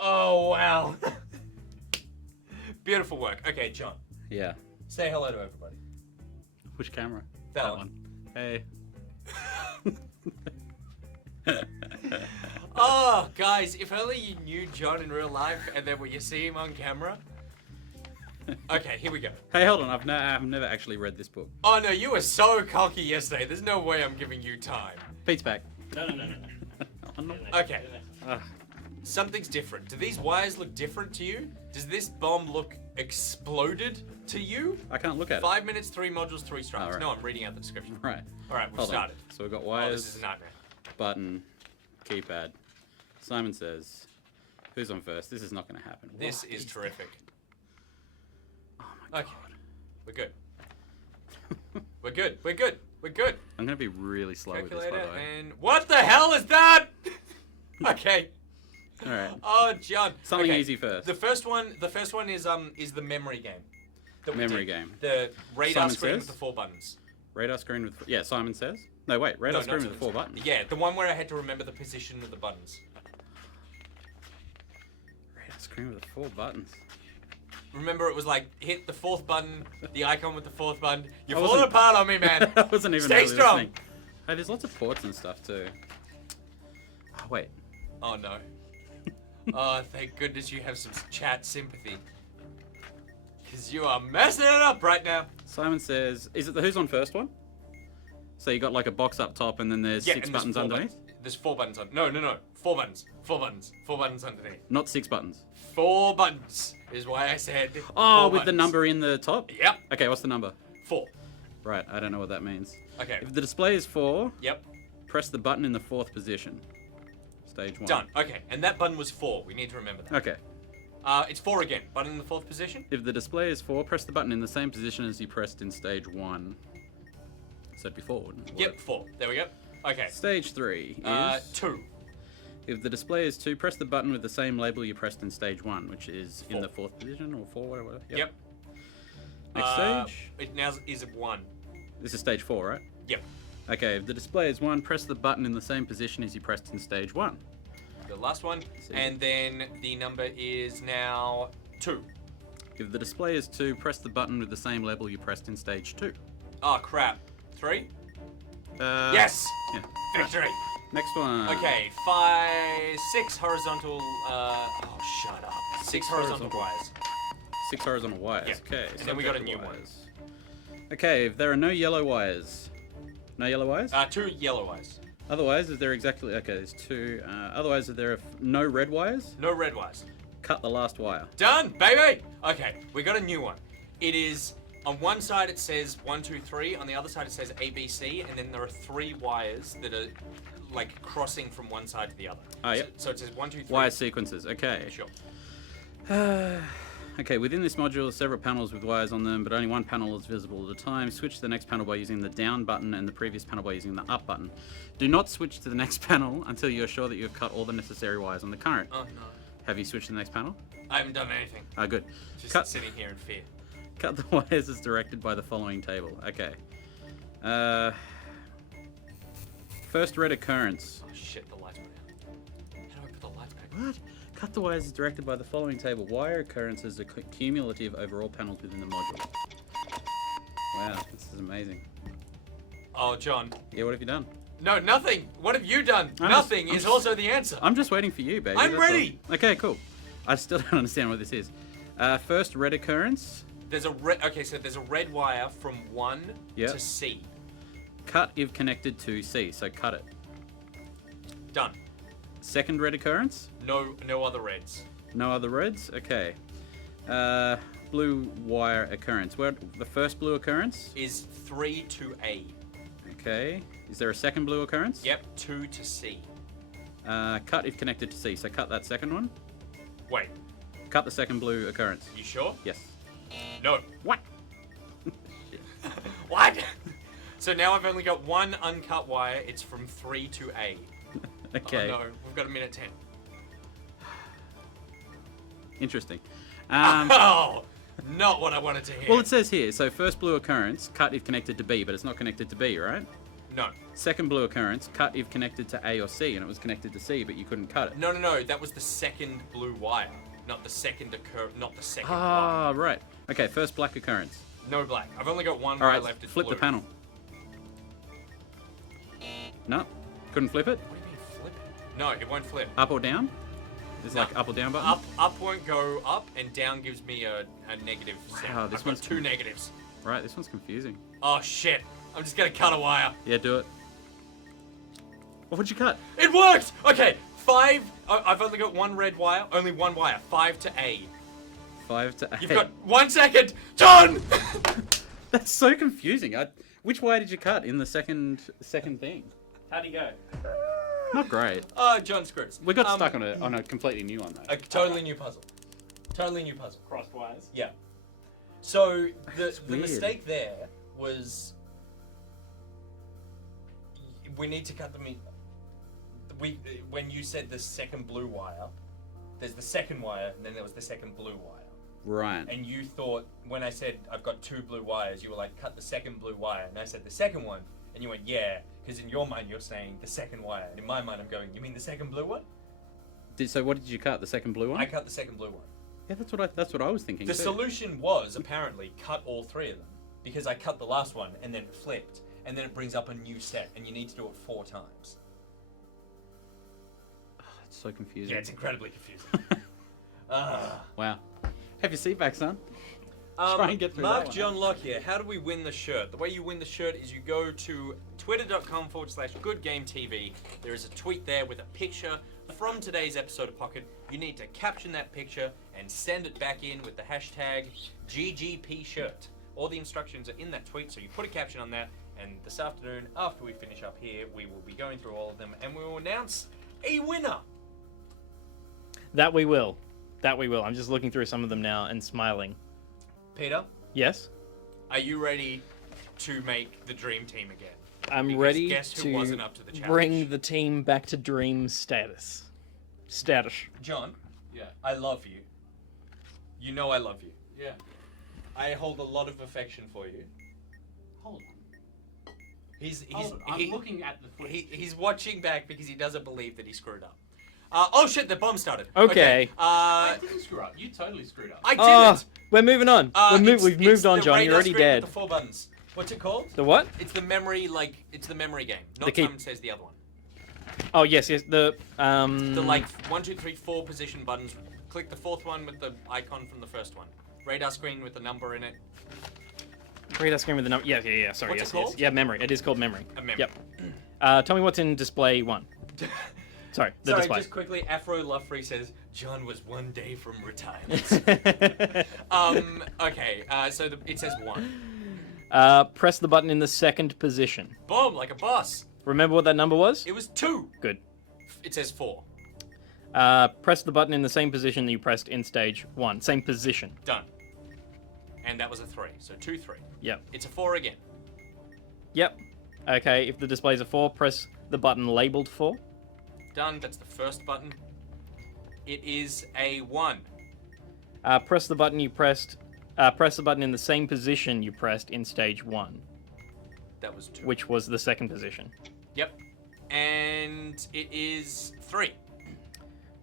Oh, wow. Beautiful work. Okay, John. Yeah. Say hello to everybody. Which camera? That one. Hey. Oh, guys, if only you knew John in real life and then when you see him on camera. Okay, here we go. Hey, hold on. I've never actually read this book. Oh, no, you were so cocky yesterday. There's no way I'm giving you time. Pete's back. No. Oh, no. Okay, Ah, something's different. Do these wires look different to you? Does this bomb look exploded to you? I can't look at 5 minutes, 3 modules, 3 strikes. Oh, right. No, I'm reading out the description. it. Right. All right, we've Hold on. started. So we've got Oh, wires, this is a nightmare. button, keypad. Simon says, who's on first? This is not going to happen. This What is terrific. Oh my Okay. god. We're good. We're good. We're good. We're good. I'm going to be really slow with this, by Calculator the way. and what the hell is that? Okay. All right. Oh, John. Something Okay. easy first. The first one is the memory game. that we Memory did. game. The radar Simon screen Says? with the 4 buttons. Radar screen with... Yeah, Simon Says. No, wait. Radar No, screen not with the 4 Simon buttons. Says. Yeah, the one where I had to remember the position of the buttons. Radar screen with the 4 buttons. Remember, it was like, hit the 4th button, the icon with the 4th button. You're I falling wasn't- apart on me, man. I wasn't even Stay really strong. listening. Hey, there's lots of ports and stuff, too. Oh, wait. Oh, no. Oh, thank goodness you have some chat sympathy. Because you are messing it up right now. Simon Says... Is it the Who's on First one? So you got like a box up top and then there's 6 and there's buttons 4 underneath? buttons. There's 4 buttons on. No. 4 buttons. 4 buttons. 4 buttons underneath. Not 6 buttons. 4 buttons is why I said. Oh, 4 with the buttons. number in the top? Yep. Okay, what's the number? 4. Right, I don't know what that means. Okay. If the display is 4, Yep. press the button in the 4th position. Stage 1. Done. Okay. And that button was 4. We need to remember that. Okay. It's 4 again. Button in the 4th position. If the display is 4, press the button in the same position as you pressed in stage 1. So it'd be 4, wouldn't it? Yep. 4. There we go. Okay. Stage 3 is... 2. If the display is 2, press the button with the same label you pressed in stage 1, which is in 4. the 4th position or 4, whatever. Yep. Next stage. It now is 1. This is stage 4, right? Yep. Okay, if the display is 1, press the button in the same position as you pressed in stage 1. The last one. See. And then the number is now 2. If the display is 2, press the button with the same label you pressed in stage 2. Oh, crap. 3? Yes! Yes! Yeah. Victory! Next one. Okay, 6 horizontal, oh, shut up. 6 horizontal wires. 6 horizontal wires. Yep. Okay. And then we got a subject new one. wires. Okay, if there are no yellow wires. No yellow wires? 2 yellow wires. Otherwise, is there exactly... Okay, there's 2. Otherwise, if there are no red wires, No red wires. cut the last wire. Done, baby! Okay, we got a new one. It is, on one side it says 1, 2, 3, on the other side it says ABC, and then there are 3 wires that are, like, crossing from one side to the other. Ah, yep. So it says 1, 2, 3. Wire sequences. Okay. Sure. Okay, within this module are several panels with wires on them, but only one panel is visible at a time. Switch to the next panel by using the down button and the previous panel by using the up button. Do not switch to the next panel until you are sure that you have cut all the necessary wires on the current. Oh, no. Have you switched to the next panel? I haven't done anything. Ah, good. Just Cut, sitting here in fear. cut the wires as directed by the following table. Okay. First red occurrence. Oh, shit, the lights went out. How do I put the lights back? What? Cut the wires as directed by the following table. Wire occurrences are cumulative over all panels within the module. Wow, this is amazing. Oh, John. Yeah, what have you done? No, nothing. What have you done? I'm Nothing just- is also the answer. I'm just waiting for you, baby. I'm that's ready. all. Okay, cool. I still don't understand what this is. First red occurrence. There's a red. Okay, so there's a red wire from 1 Yep. to C. Cut if connected to C, so cut it. Done. Second red occurrence. No other reds. No other reds. Okay. Blue wire occurrence. Where the first blue occurrence? Is 3 to A. Okay. Is there a second blue occurrence? Yep. 2 to C. Cut if connected to C, so cut that second one. Wait. Cut the second blue occurrence. You sure? Yes. No. What? What? So now I've only got 1 uncut wire. It's from 3 to A. Okay. Oh no, we've got a minute 10. Interesting. Oh. Not what I wanted to hear. Well, it says here, so first blue occurrence, cut if connected to B, but it's not connected to B, right? No. Second blue occurrence, cut if connected to A or C, and it was connected to C, but you couldn't cut it. No. That was the second blue wire, not the second wire. Ah, right. Okay, first black occurrence. No black. I've only got one All wire right, left. It's flip blue. the panel. No, couldn't flip it. What do you mean flip it? No, it won't flip. Up or down? There's No. like up or down button. Up won't go up, and down gives me a negative. Wow, this I've got one's two negatives. Right, this one's confusing. Oh shit! I'm just gonna cut a wire. Yeah, do it. What would you cut? It worked! Okay, 5. I've only got one red wire, only one wire. 5 to A. 5 to 8. You've got 1 second! John! That's so confusing. Which wire did you cut in the second thing? How'd he go? Not great. Oh, John Scripps. We got stuck on a completely new one though. A totally new puzzle. Totally new puzzle. Crossed wires. Yeah. So, the weird. mistake there was... We need to cut them in... When you said the second blue wire, there's the second wire, and then there was the second blue wire. Right. And you thought, when I said I've got 2 blue wires, you were like, cut the second blue wire. And I said the second one, and you went, yeah, because in your mind you're saying the second wire. And in my mind I'm going, you mean the second blue one? So what did you cut? The second blue one? I cut the second blue one. Yeah, that's what I was thinking. The too. solution was, apparently, cut all 3 of them. Because I cut the last one, and then it flipped. And then it brings up a new set, and you need to do it 4 times. It's so confusing. Yeah, it's incredibly confusing. Wow. Have your seat back, son. Try and get through Mark that one. John Locke here. How do we win the shirt? The way you win the shirt is you go to twitter.com/goodgametv. There is a tweet there with a picture from today's episode of Pocket. You need to caption that picture and send it back in with the hashtag GGP shirt. All the instructions are in that tweet, so you put a caption on that, and this afternoon, after we finish up here, we will be going through all of them, and we will announce a winner. That we will. I'm just looking through some of them now and smiling. Peter, Yes? are you ready to make the dream team again? I'm Because ready guess who to wasn't up to the challenge? bring the team back to dream status. John, Yeah. I love you. You know I love you. Yeah. I hold a lot of affection for you. Hold on. He's I'm looking at the footage. he's watching back because he doesn't believe that he screwed up. Oh shit! The bomb started. Okay. I didn't screw up. You totally screwed up. I didn't. Oh, we're moving on. It's We've moved on, the John. You're radar already screen dead. with the 4 buttons. What's it called? The what? It's the memory game. Not The keep- Simon Says the other one. Oh, yes. The The 1, 2, 3, 4 position buttons. Click the 4th one with the icon from the first one. Radar screen with the number in it. radar screen with the number. Yeah. Sorry. What's yes, it called? yes. Yeah, memory. It is called memory. A memory. Yep. Tell me what's in display 1. Sorry, the Sorry, display. just quickly, Afro Lovefree says, John was 1 day from retirement. Okay, so it says 1. Press the button in the second position. Boom, like a boss. Remember what that number was? It was 2. Good. It says 4. Press the button in the same position that you pressed in stage 1. Same position. Done. And that was a 3, so 2, 3. Yep. It's a 4 again. Yep. Okay, if the display's a 4, press the button labeled 4. Done, that's the first button. It is a 1. Press the button you pressed. Press the button in the same position you pressed in stage 1, That was 2. which was the second position. Yep. And it is 3.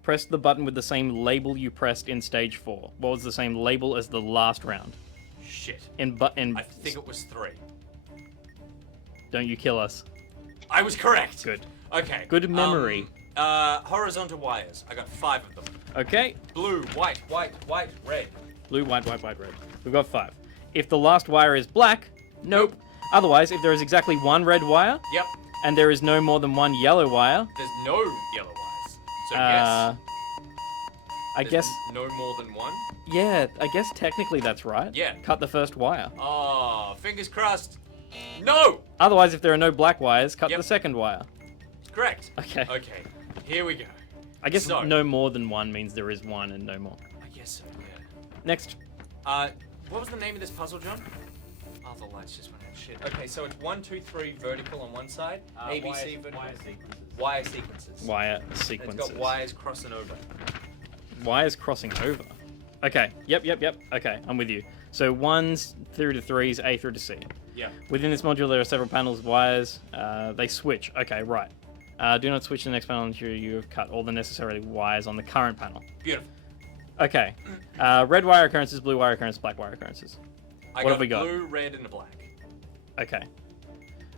Press the button with the same label you pressed in stage 4. What was the same label as the last round? Shit. In I think it was 3. Don't you kill us. I was correct. Good. Okay. Good memory. Horizontal wires. I got 5 of them. Okay. Blue, white, red. Blue, white, red. We've got 5. If the last wire is black, nope. Otherwise, if there is exactly 1 red wire Yep. and there is no more than 1 yellow wire, There's no yellow wires. So yes. I There's guess, no more than 1. yeah, I guess technically that's right. Yeah. Cut the first wire. Oh, fingers crossed. No. Otherwise, if there are no black wires, cut Yep. the second wire. Correct. Okay. Okay. Here we go. I guess So- no more than 1 means there is 1 and no more. I guess so. Yeah. Next. What was the name of this puzzle, John? Oh, the lights just went out. Shit. Okay, so it's 1, 2, 3 vertical on one side, ABC vertical, Wire sequences. wire sequences. Wire And sequences. it's got wires crossing over. Wires crossing over. Okay. Yep. Okay, I'm with you. So 1s through to 3s, A through to C. Yeah. Within this module, there are several panels of wires. They switch. Okay, right. Do not switch to the next panel until you have cut all the necessary wires on the current panel. Beautiful. Okay. Red wire occurrences, blue wire occurrences, black wire occurrences. I What got have we got? blue, red, and a black. Okay.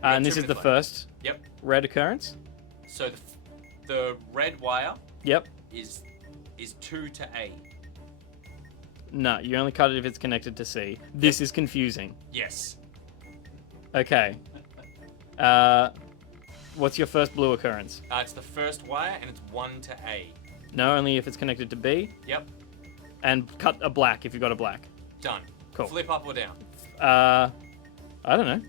got And this 2 is the minutes left. first Yep. red occurrence. So the red wire Yep. is 2 to A. No, you only cut it if it's connected to C. This is confusing. Yes. Okay. What's your first blue occurrence? It's the first wire, and it's 1 to A. No, only if it's connected to B. Yep. And cut a black if you got a black. Done. Cool. Flip up or down. I don't know.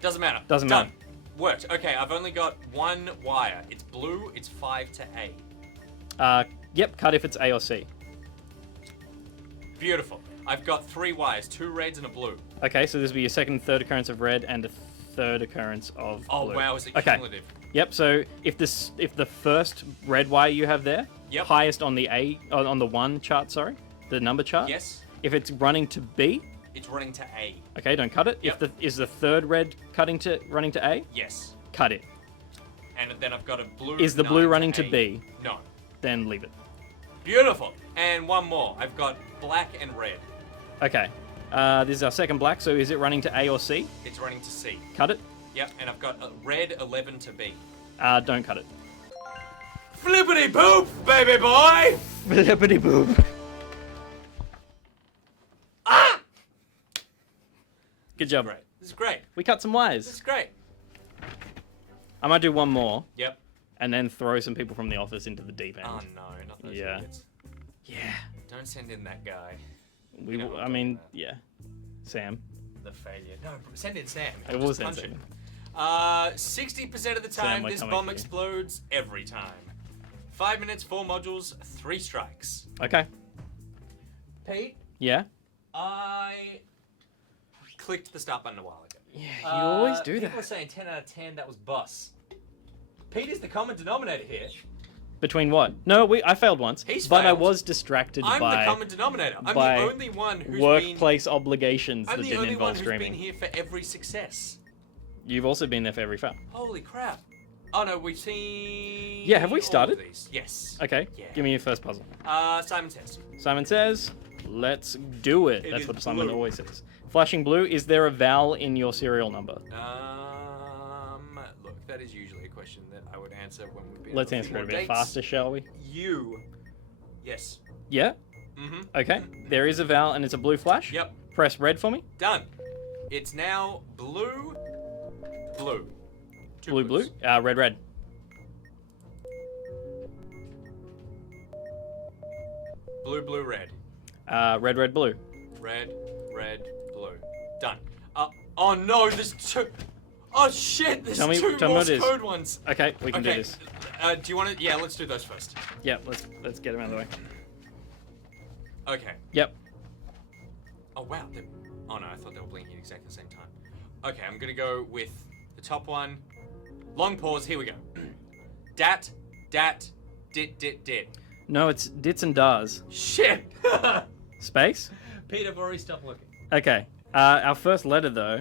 Doesn't matter. Doesn't Done. matter. Worked. Okay, I've only got 1 wire. It's blue. It's 5 to A. Yep, cut if it's A or C. Beautiful. I've got 3 wires, 2 reds and a blue. Okay, so this will be your second and third occurrence of red and a third occurrence of Oh blue. wow, is it Okay. cumulative? Yep, so if the first red wire you have there, Yep. highest on the on the 1 chart, sorry, the number chart. Yes. If it's running to B, It's running to A. okay, don't cut it. Yep. Is the third red running to A, Yes. cut it. And then I've got a blue. Is the blue 9 running to A. B, No. then leave it. Beautiful. And 1 more. I've got black and red. Okay, this is our second black, so is it running to A or C? It's running to C. Cut it. Yep. And I've got a red 11 to B. Don't cut it. Flippity poop, baby boy! Flippity boop. Ah! Good job. Great. This is great. We cut some This wires. is great. I might do one more Yep. and then throw some people from the office into the deep end. Oh no, not those Yeah. idiots. Yeah. Don't send in that guy. We. know what I I'm mean, talking yeah. Sam. The failure. No, send in Sam. I will Just send punch Sam. him. 60% of the Sam, time, we're this coming bomb for you. explodes every time. 5 minutes, 4 modules, 3 strikes. Okay. Pete, Yeah. I clicked the start button a while ago. Yeah. You always do People are that. saying 10 out of 10, that was bus. Pete is the common denominator here. Between what? No, I failed once. He's but I failed. was distracted I'm the by common denominator. I'm by the only one who's workplace obligations been. I'm that the didn't only one involve who's streaming. been here for every success. You've also been there for every fail. Holy crap. Oh no, we've seen. Yeah, have we all of started? these. Yes. Okay. Yeah. Give me your first puzzle. Simon says. Simon says, "Let's do it." It That's is what Simon blue. always says. Flashing blue. Is there a vowel in your serial number? Look, that is usually a question that I would answer when we've been. Let's on a answer few it a more bit dates. faster, shall we? You. Yes. Yeah. Mm-hmm. Okay. There is a vowel and it's a blue flash. Yep. Press red for me. Done. It's now blue. Blue. Two Blue, blues. blue. Red, red. Blue, blue, red. Red, red, blue. Red, red, blue. Done. Oh no, there's 2. Oh shit, there's Tell me 2 what Morse it is. code ones. Okay, we can do Okay. this. Do you want to? Yeah, let's do those first. Yeah, let's get them out of the way. Okay. Yep. Oh wow. Oh no, I thought they were blinking at exactly the same time. Okay, I'm gonna go with the top one. Long pause. Here we go. Dat, dit, dit, dit. No, it's dits and dars. Shit. Space. Pete, I've already stopped looking. Okay. Our first letter though.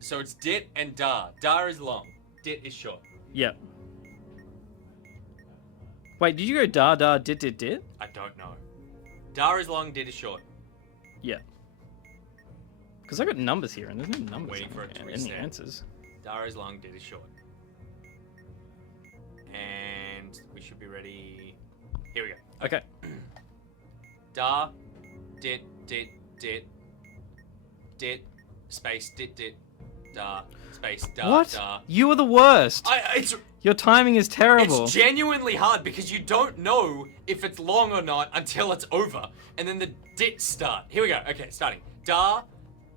So it's dit and dar. Dar is long. Dit is short. Yep. Wait, did you go dar dar dit dit dit? I don't know. Dar is long. Dit is short. Yeah. Because I got numbers here and there's no numbers Waiting for it to in the reset. answers. Dar is long. Dit is short. And we should be ready. Here we go. Okay. Da, dit, dit, dit, dit, space, dit, dit, da, space, da, What? da. You are the worst. It's Your timing is terrible. it's genuinely hard because you don't know if it's long or not until it's over, and then the dit start. Here we go. Okay, starting. Da,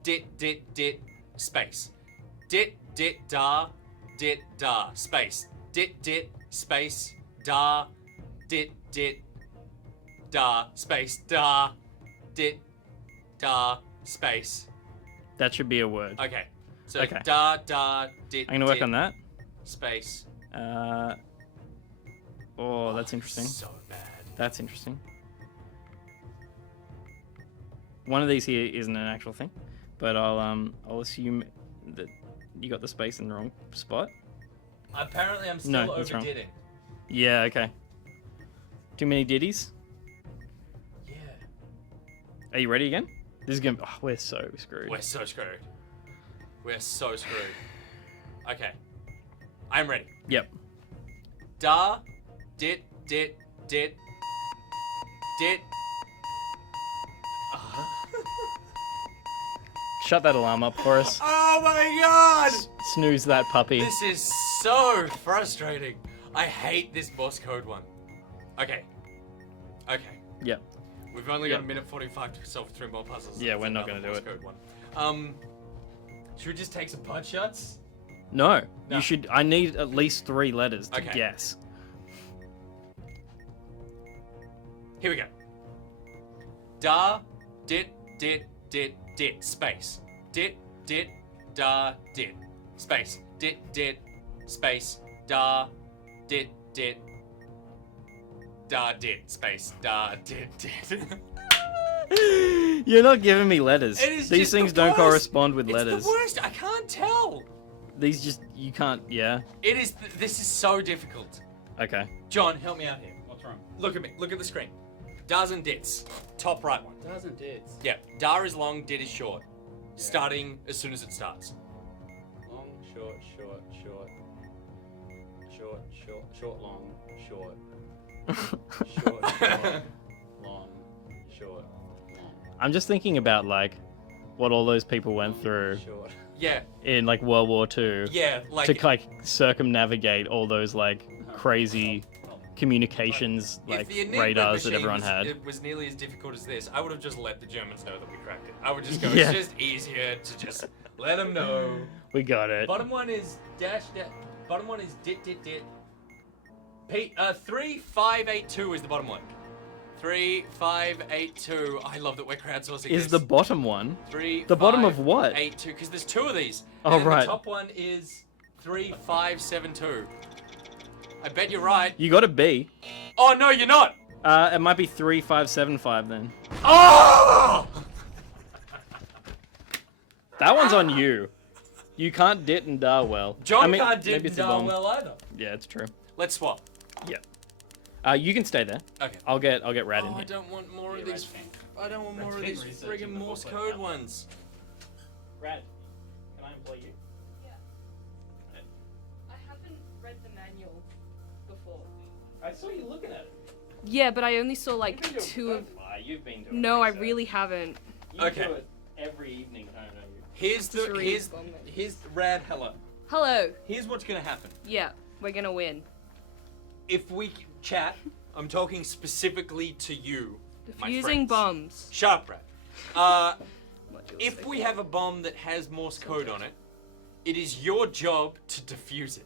dit, dit, dit, space, dit, dit, da, space, dit, space, da, dit, da, space, da, dit, da, space. That should be a word. Okay. So Okay. da, dit, I'm gonna work dit, on that. space. Oh, that's interesting. So bad. That's interesting. one of these here isn't an actual thing, but I'll assume that you got the space in the wrong spot. Apparently, I'm still No, that's wrong. overditting. Yeah, okay. Too many ditties? Yeah. Are you ready again? This is gonna. Oh, we're so screwed. We're so screwed. We're so screwed. Okay. I'm ready. Yep. Da, dit, dit, dit, dit. Shut that alarm up for us. Oh my god! Snooze that puppy. This is so frustrating. I hate this Morse code one. Okay. Okay. Yep. We've only got Yep. a minute 45 to solve 3 more puzzles. Yeah, That's we're not another gonna do Morse it. code one. Should we just take some pot shots? No, No. you should. I need at least 3 letters to Okay. guess. Here we go. Da, dit, dit, dit, dit, space. Dit, dit, da, dit. Space. Dit, dit, space. Da, dit, dit. Da, dit, space. Da, dit, dit. You're not giving me letters. It is These just things the don't worst. correspond with It's letters. the worst. I can't tell. These just you can't. Yeah. It is. This is so difficult. Okay. John, help me out here. What's wrong? Look at me. Look at the screen. Da's and dits. Top right one. Doesn't it? Yeah. Da is long. Dit is short. Starting as soon as it starts. Long, short, short, short. Short, short, short, long, short. Short, short, long, short, long. I'm just thinking about like what all those people went through Short. Yeah. in like World War II Yeah. Like. to like circumnavigate all those like crazy communications if like the Enigma radars that machine everyone was, had. It was nearly as difficult as this. I would have just let the Germans know that we cracked it. I would just go. Yeah. It's just easier to just let them know. We got it. Bottom one is dash dash. Bottom one is dit dit dit. 3582 is the bottom one. 3582. I love that we're crowdsourcing Is this. the bottom one? 3 the bottom of what? 82 because there's 2 of these. Oh, And then right. The top one is 3572. I bet you're right. You got a B. Oh no, you're not. It might be 3575 then. Oh! That one's on you. You can't dit and da well. John I mean, can't maybe did it's a darn bomb. well either. Yeah, it's true. Let's swap. Yeah. You can stay there. Okay. I'll get Rad in Oh, I here. don't want more of Yeah, these. Rad's fine. I don't want more of Rad's these been researching friggin' the Morse booklet code now. ones. Rad, can I employ you? I haven't read the manual before. I saw you looking at it. Yeah, but I only saw like You've been doing 2 of. You've been doing No, I research. really haven't. You Okay. do it every evening. I don't know you. Here's the Three here's bomb. here's the rad hello. Hello. Here's what's gonna happen. Yeah, we're gonna win. If we chat, I'm talking specifically to you, my Defusing friends. bombs. Shut up, Brad. Modules, If we okay. have a bomb that has Morse code on it, it is your job to defuse it.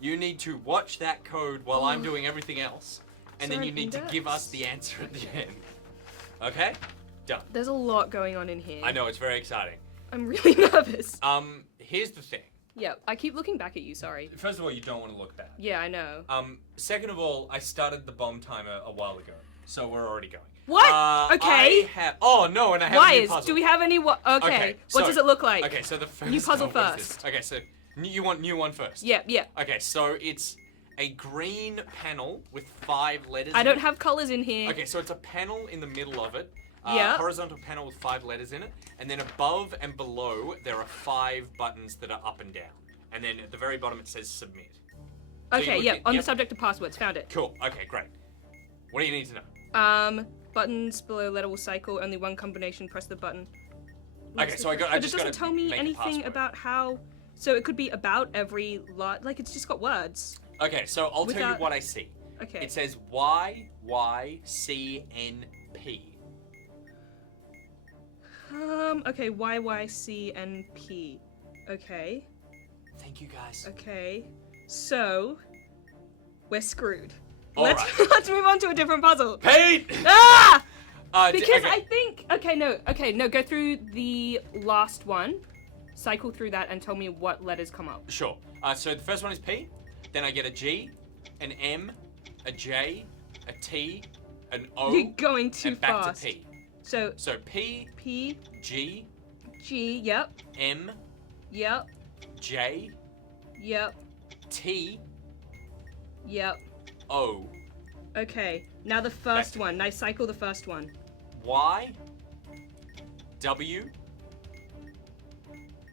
You need to watch that code while I'm doing everything else, and then Sorry, you need to index. give us the answer at the end. Okay? Done. There's a lot going on in here. I know, it's very exciting. I'm really nervous. Here's the thing. Yeah, I keep looking back at you, sorry. First of all, you don't want to look bad. Yeah, I know. Second of all, I started the bomb timer a while ago, so we're already going. What? I Okay. have. Oh no, and I have a Why new is? puzzle. Do we have any? Okay. Okay, What so- does it look like? Okay, so the first. New puzzle what is first. this? Okay, so you want new one first. Yeah, yeah. Okay, so it's a green panel with 5 letters. I in don't it. have colors in here. Okay, so it's a panel in the middle of it. Yeah. Horizontal panel with 5 letters in it, and then above and below there are 5 buttons that are up and down, and then at the very bottom it says submit. So you Okay, look yeah. at- On yep. the subject of passwords, found it. Cool. Okay, great. What do you need to know? Buttons below letter will cycle. Only one combination. Press the button. Okay, so I But just it doesn't gotta tell me make a anything password. about how. So it could be about every lot. Like it's just got words. Okay, so I'll tell you Without- what I see. Okay. It says YYCNP. Okay. YYCNP. Okay. Thank you guys. Okay. So we're screwed. All let's right. let's move on to a different puzzle. Pete! Ah! D- Because okay. I think okay, no, go through the last one, cycle through that, and tell me what letters come up. Sure. So the first one is P, then I get a G, an M, a J, a T, an O, You're going too and back fast. to P. So P, P, G, G, yep, M, yep, J, yep, T, yep. O, Okay, now the first Back. one. Now cycle the first one. Y, W,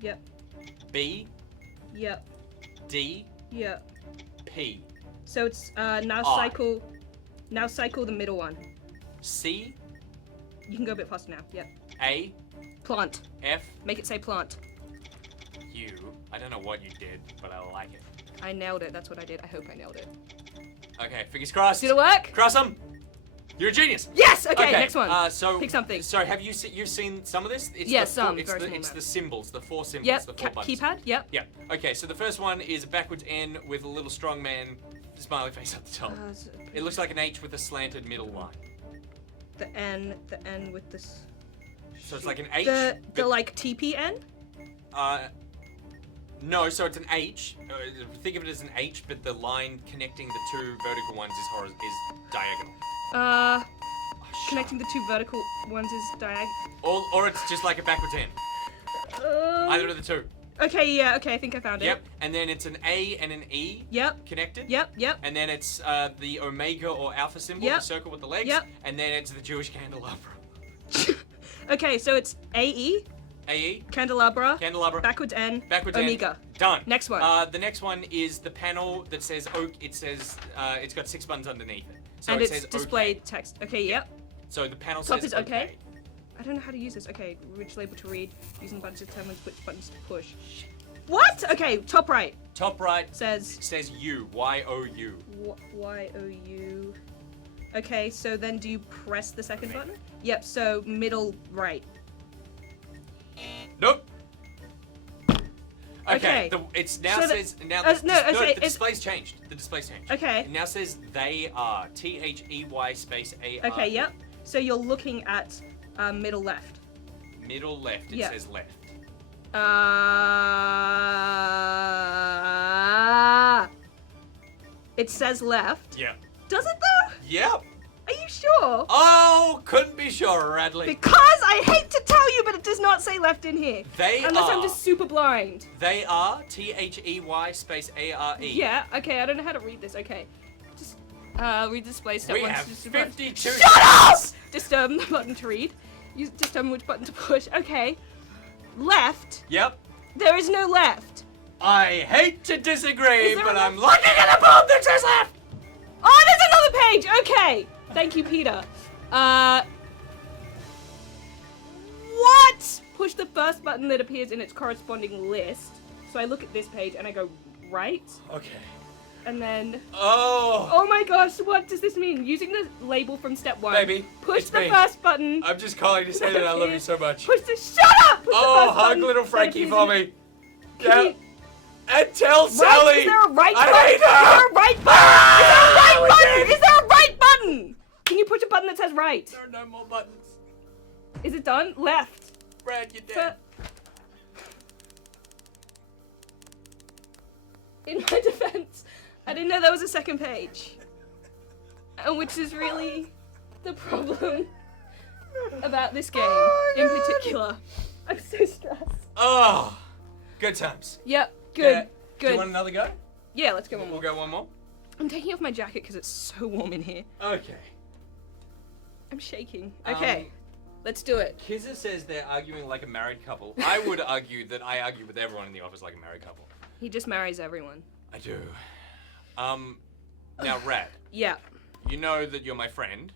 Yep, B, yep, D, yep. P, So it's now I. cycle the middle one. C, You can go a bit faster now. Yep. A, Plant. F, Make it say plant. U. I don't know what you did, but I like it. I nailed it. That's what I did. I hope I nailed it. Okay, fingers crossed. Did it work? Cross them. You're a genius. Yes. Okay. Next one. So Pick something. So have you've seen some of this? It's Yeah, the some, It's very the, small it's the amount. symbols, the 4 symbols, Yep. the 4 buttons. Keypad. Yep. Yeah. Okay, so the first one is a backwards N with a little strong man smiley face up the top. It looks like an H with a slanted middle line. The N with this. So it's like an H. The but, like TPN. no, so it's an H. Think of it as an H, but the line connecting the 2 vertical ones is diagonal. Connecting the 2 vertical ones is diagonal. Or it's just like a backwards N. Either of the 2. Okay. Yeah. Okay. I think I found it. Yep. And then it's an A and an E. Yep. Connected. Yep. Yep. And then it's the omega or alpha symbol, Yep. the circle with the legs. Yep. And then it's the Jewish candelabra. Okay. So it's AE, AE, candelabra, candelabra, backwards N, backwards omega. N. Done. Next one. The next one is the panel that says oak. It says it's got 6 buttons underneath it. So And it it's says displayed okay. text. Okay. Yep. So the panel Top says is okay. I don't know how to use this. Okay. Which label to read? Using buttons to determine which buttons to push. What? Okay. Top right Top right says says U. Y-O-U. Y-O-U. Okay, so then do you press the second button? Yep, so middle right. Nope. Okay. It's now So says now it's- the display's changed. The display's changed. Okay. It now says they are THEY space AR. Okay, yep. So you're looking at middle left. Middle left. It Yeah. says left. It says left. Yeah. Does it though? Yep. Are you sure? Oh, couldn't be sure, Radley. Because I hate to tell you, but it does not say left in here. They Unless are. I'm just super blind. They are THEY space ARE. Yeah, okay, I don't know how to read this. Okay. Just read display step We one. have just 52 Shut up! seconds. Just the button to read. Use determine which button to push. Okay. Left. Yep. There is no left. I hate to disagree, Is there but a I'm left? looking at a bomb that says left. Oh, there's another page. Okay. Thank you, Peter. What? Push the first button that appears in its corresponding list. So I look at this page and I go right, Okay. and then. Oh. Oh my gosh, what does this mean? Using the label from step one. Baby, Push it's the me. first button. I'm just calling to say that I love you so much. Push the. Shut up! Push Oh, the first hug button little that Frankie appears for in- me. Can Yeah. you- And tell Right? Sally. Is there a right I button? hate her. Is there a right button? Ah, Is there a right we button? did. Is there a right button? Can you push a button that says right? There are no more buttons. Is it done? Left. Brad, you're Fir- dead. In my defense, I didn't know there was a second page. Which is really the problem about this game in particular. I'm so stressed. Oh, good times. Yep, good, Yeah. Do good. you want another go? Yeah, let's go one We'll more. go one more. I'm taking off my jacket because it's so warm in here. Okay. I'm shaking. Okay, let's do it. Kizza says they're arguing like a married couple. I would argue that I argue with everyone in the office like a married couple. He just marries everyone. I do. Now, Rad, Yeah. you know that you're my friend.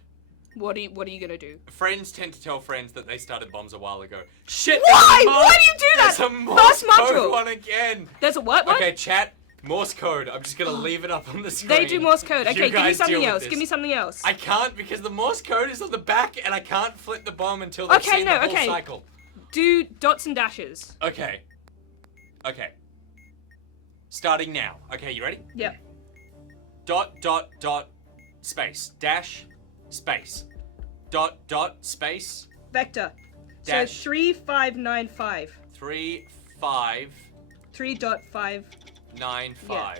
What are you gonna do? Friends tend to tell friends that they started bombs a while ago. Shit! Why? there's a Why do you do that? There's a Morse First code module. one again. There's a what? What? Okay, chat. Morse code. I'm just gonna leave it up on the screen. They do Morse code. You Okay, give me guys something deal with else. this. Give me something else. I can't because the Morse code is on the back, and I can't flip the bomb until they've Okay, seen no, the whole okay. cycle. Do dots and dashes. Okay. Okay. Starting now. Okay, you ready? Yep. Dot, dot, dot, space. Dash, space. Dot, dot, space. Vector. Dash. So 3595. 3, 5, 3.5. 9, 5.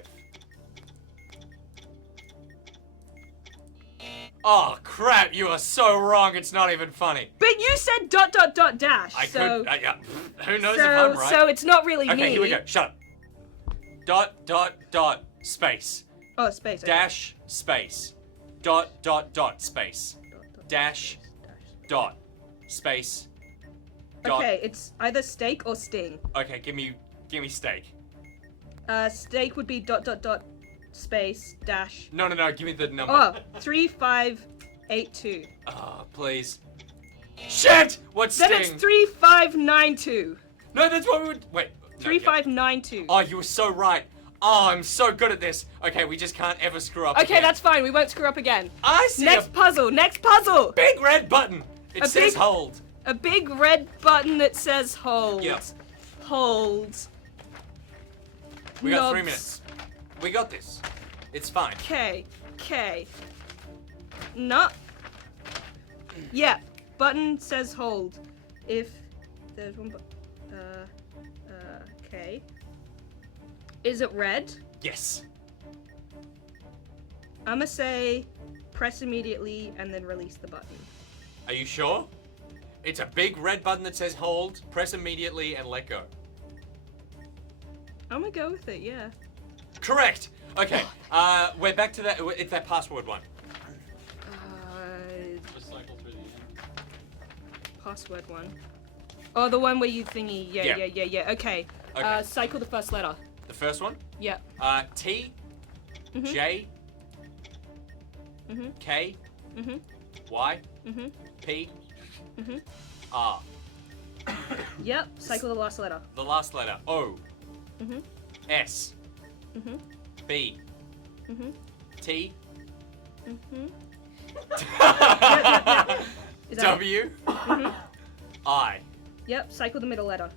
Oh crap! You are so wrong. It's not even funny. But you said ... dash. I so, could. Yeah. Who knows if I'm right? So it's not really me. Okay, here we go. Shut up. ... space. Oh, space. Okay. Dash space. ... space. Dash dot space. Dot. Okay, it's either steak or sting. Okay, give me steak. Steak would be ... space dash. No, give me the number. Oh, 3582. Oh, please. Shit! What's Then sting? it's 3592. No, that's what we would. Wait. No, 3592. Oh, you were so right. Oh, I'm so good at this. Okay, we just can't ever screw up. Okay, again. that's fine. We won't screw up again. I see Next puzzle. Next puzzle. big red button. It A says big- hold. A big red button that says hold. Yeah. Hold. We got 3 Knobs. minutes. We got this. It's fine. K. No. Yeah. Button says hold. If there's one K. Is it red? Yes. I'ma say press immediately and then release the button. Are you sure? It's a big red button that says hold. Press immediately and let go. I'm gonna go with it, yeah. Correct. Okay. We're back to that. It's that password one. Just cycle through the end. Password one. Oh, the one where you thingy. Yeah. Yeah. Okay. Okay. Cycle the first letter. The first one. Yeah. T. Mhm. J. Mhm. K. Mhm. Y. Mhm. P. Mhm. R. Yep. Cycle the last letter. The last letter. O. Mhm. S. Mhm. B. Mhm. T. Mhm. Is that it? W. Mhm. I. Yep. Cycle the middle letter.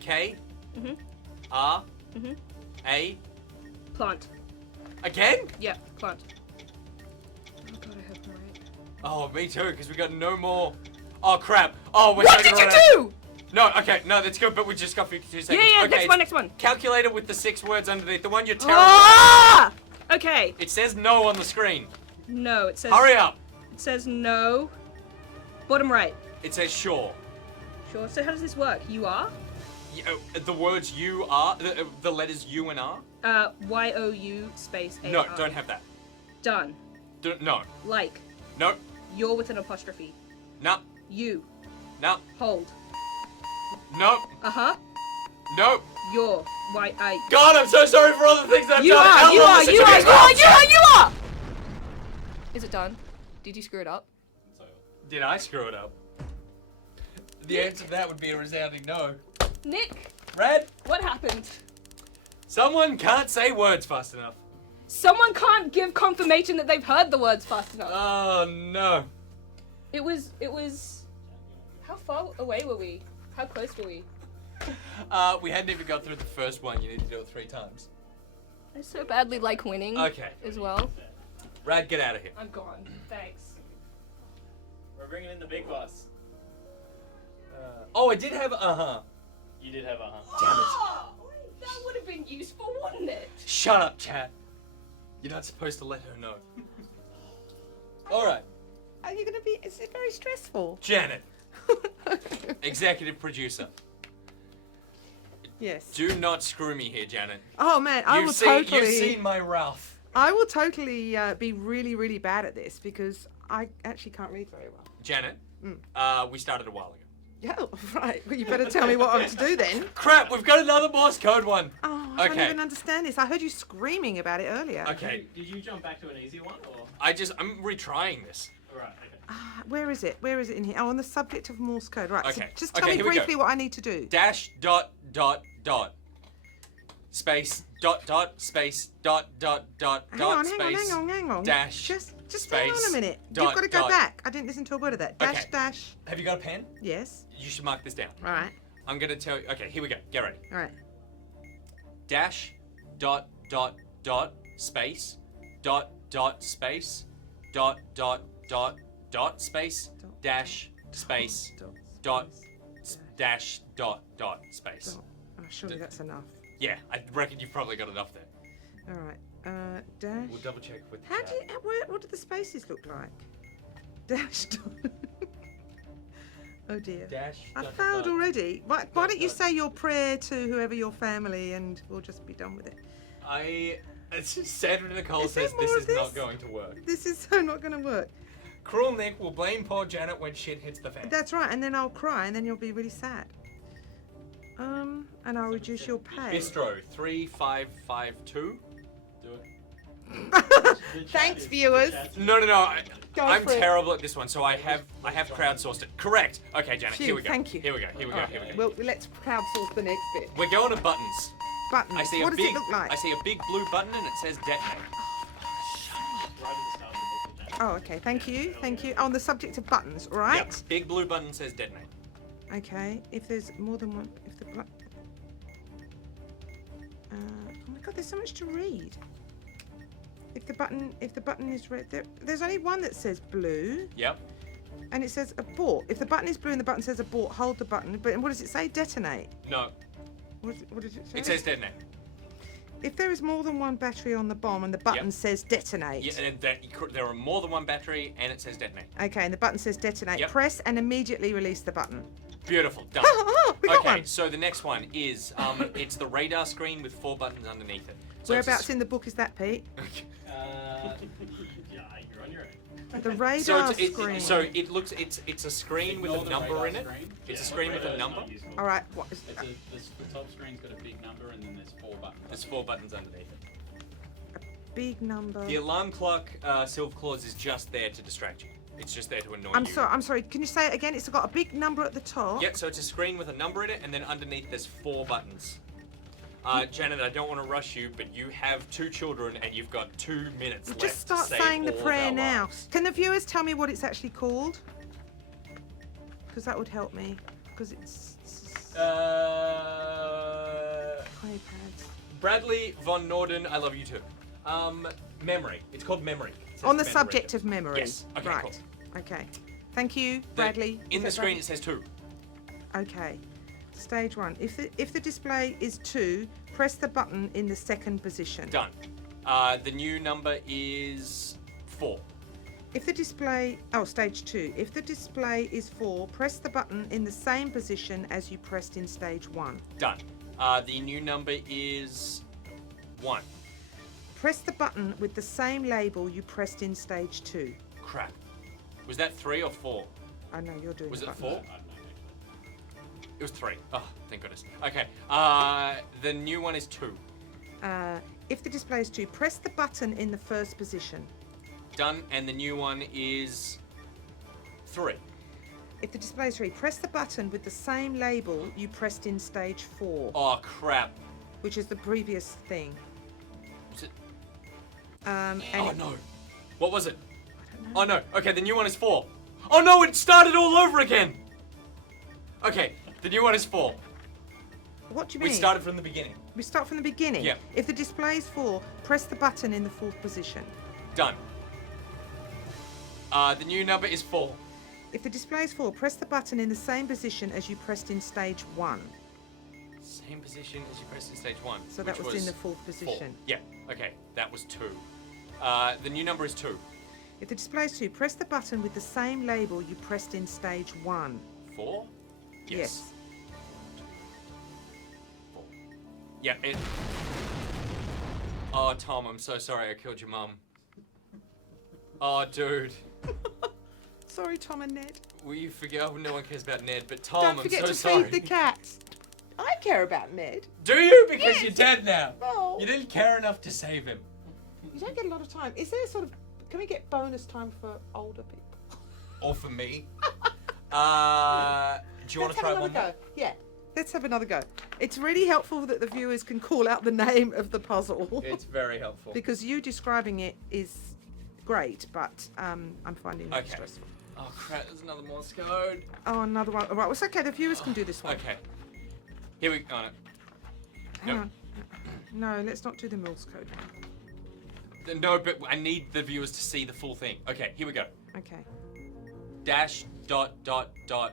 K. Mhm. R. Mhm. A. Plant. Again? Yep. Plant. Oh god, I hope I'm right. Oh, me too, because we got no more. Oh, crap. Oh, we're What taking did you a run do? No, okay, no, that's good, but we just got 52 Yeah, seconds. yeah. Okay, Next one. calculator with the 6 words underneath. The one you're terrible at. Ah! Okay. It says no on the screen. No, it says. Hurry up. It says no. Bottom right. It says sure. Sure. So how does this work? You are? The words you are, the letters U and R? Y-O-U space A-R. No, don't have that. Done. No. Like. No. You're with an apostrophe. No. You. No. Hold. No. Uh-huh. No. You're. Y-I. God, I'm so sorry for all the things I've You done. are! How You long are! has it You been? are! You are! You are! You are! Is it done? Did you screw it up? So, Did I screw it up? The answer to that would be a resounding no. Nick, Red, what happened? someone can't say words fast enough. Someone can't give confirmation that they've heard the words fast enough. Oh no. It was. How far away were we? How close were we? We hadn't even got through the first one. You need to do it 3 times. I so badly like winning. Okay. As well. Rad, get out of here. I'm gone. Thanks. we're bringing in the big boss. Oh, I did have uh-huh. You did have a Oh, that would have been useful, wouldn't it? Shut up, chat. You're not supposed to let her know. Alright, Are you gonna be? Is it very stressful? Janet, executive producer. Yes. Do not screw me here, Janet. Oh man, I will You've totally. seen my wrath. I will totally be really, really bad at this because I actually can't read very well. Janet, we started a while ago. Yeah, right. Well, you better tell me what I'm to do then. Crap, we've got another Morse code one. Oh, I Okay. don't even understand this. I heard you screaming about it earlier. Okay, Did you jump back to an easy one, or? I'm retrying this. Alright, okay. Where is it? Where is it in here? Oh, on the subject of Morse code. Right. Okay. So just Okay, tell me here we go. briefly what I need to do. Dash dot dot dot. Space dot dot space dot dot dot Hang dot on, space. hang on. dash, Just space, hang on a minute. dot, You've got to go dot. back. I didn't listen to a word of that. Dash, Okay. dash. Have you got a pen? Yes. You should mark this down. All right. I'm gonna tell you. Okay, here we go. Get ready. All right. Dash dot dot dot space dot dot space dot dot dot dot space Dot, dash space dot dash dot dot space. Dot. Oh, surely that's enough. Yeah, I reckon you've probably got enough there. All right. Dash. We'll double check with the How chat. do you, what do the spaces look like? Dash. Oh dear. Dash. I failed already. Why don't you say your prayer to whoever your family and we'll just be done with it. Sandra Nicole Is there says this more is of not this? going to work. This is so not going to work. Cruel Nick will blame poor Janet when shit hits the fan. That's right, and then I'll cry and then you'll be really sad. And I'll reduce your pay. Bistro 3552. Do it. Thanks, viewers. No. Go I'm for it. terrible at this one, so I have crowdsourced it. Correct. Okay, Janet. Phew, Here we go. thank you. Here we go. Well, let's crowdsource the next bit. We're going to buttons. Buttons. I see What a does big. it look like? I see a big blue button and it says detonate. Right at the start of the book. Oh, okay. Thank you. Thank you. On the subject of buttons, right? Yep. Big blue button says detonate. Okay. If there's more than one, if the oh my god, there's so much to read. If the button is red, there's only one that says blue, Yep. and it says abort. If the button is blue and the button says abort, hold the button. But what does it say? Detonate. No. What does it say? It says detonate. If there is more than one battery on the bomb and the button Yep. says detonate. Yeah, and there are more than one battery and it says detonate. Okay, and the button says detonate. Yep. Press and immediately release the button. Beautiful. Done. We got Okay, one. so the next one is it's the radar screen with 4 buttons underneath it. So it's a Whereabouts in the book is that, Pete? Yeah, you're on your own. The radar So screen. it looks it's a screen with Ignore a the number radar in it. screen. It's a Yeah, screen with a radar's number. not useful. All right. What is The top screen's got a big number and then there's 4 buttons. There's 4 buttons underneath it. big number? The alarm clock, Silver Claws, is just there to distract you. It's just there to annoy I'm you. sorry. I'm sorry. Can you say it again? It's got a big number at the top. Yep, so it's a screen with a number in it, and then underneath there's 4 buttons. Janet, I don't want to rush you, but you have 2 children, and you've got 2 minutes left. Just start to save saying the all of prayer our now. lives. Can the viewers tell me what it's actually called? Because that would help me. Because it's iPads. Bradley Von Norden, I love you too. Memory. It's called memory. It says On the memory. subject of memory. Yes. Okay, right. cool. Okay. Thank you, Bradley. In the Is that screen Bradley? it says 2. Okay. Stage 1. If the display is 2, press the button in the second position. Done. The new number is 4. If the display stage 2. If the display is 4, press the button in the same position as you pressed in stage 1. Done. The new number is 1. Press the button with the same label you pressed in stage 2. Crap. Was that 3 or 4? I know you're doing Was the it button. 4? It was 3. Oh, thank goodness. Okay. The new one is 2. If the display is 2, press the button in the first position. Done. And the new one is 3. If the display is 3, press the button with the same label you pressed in stage 4, Oh, crap. which is the previous thing. Was it? And Oh, no. What was it? Oh, no. Okay, the new one is 4. Oh, no, it started all over again. Okay, the new one is 4. What do you mean? We started from the beginning. We start from the beginning. Yeah. If the display is 4, press the button in the 4th position. Done. The new number is 4. If the display is 4, press the button in the same position as you pressed in stage 1. Same position as you pressed in stage 1. So that which was in the 4th 4. position. Yeah, okay, that was 2. The new number is 2. If the display is 2, press the button with the same label you pressed in stage 1. 4? Yes. 4. Yeah, it... Oh, Tom, I'm so sorry I killed your mum. Oh, dude. Sorry, Tom and Ned. Will you forget? Oh, no one cares about Ned, but Tom, Don't forget I'm so to sorry. feed the cats. I care about Ned. Do you? Because Yes. you're dead now. No. You didn't care enough to save him. You don't get a lot of time. Is there sort of... Can we get bonus time for older people? Or for me. Do you want Let's to have try another one more? go. Yeah. Let's have another go. It's really helpful that the viewers can call out the name of the puzzle. It's very helpful. Because you describing it is great, but I'm finding it Okay. stressful. Oh crap, there's another Morse code. Oh, another one. All right, well, it's okay. The viewers can do this one. Okay. Here we go. Oh, no. Hang Nope. on. No, let's not do the Morse code one. No, but I need the viewers to see the full thing. Okay, here we go. Okay. Dash, dot, dot, dot,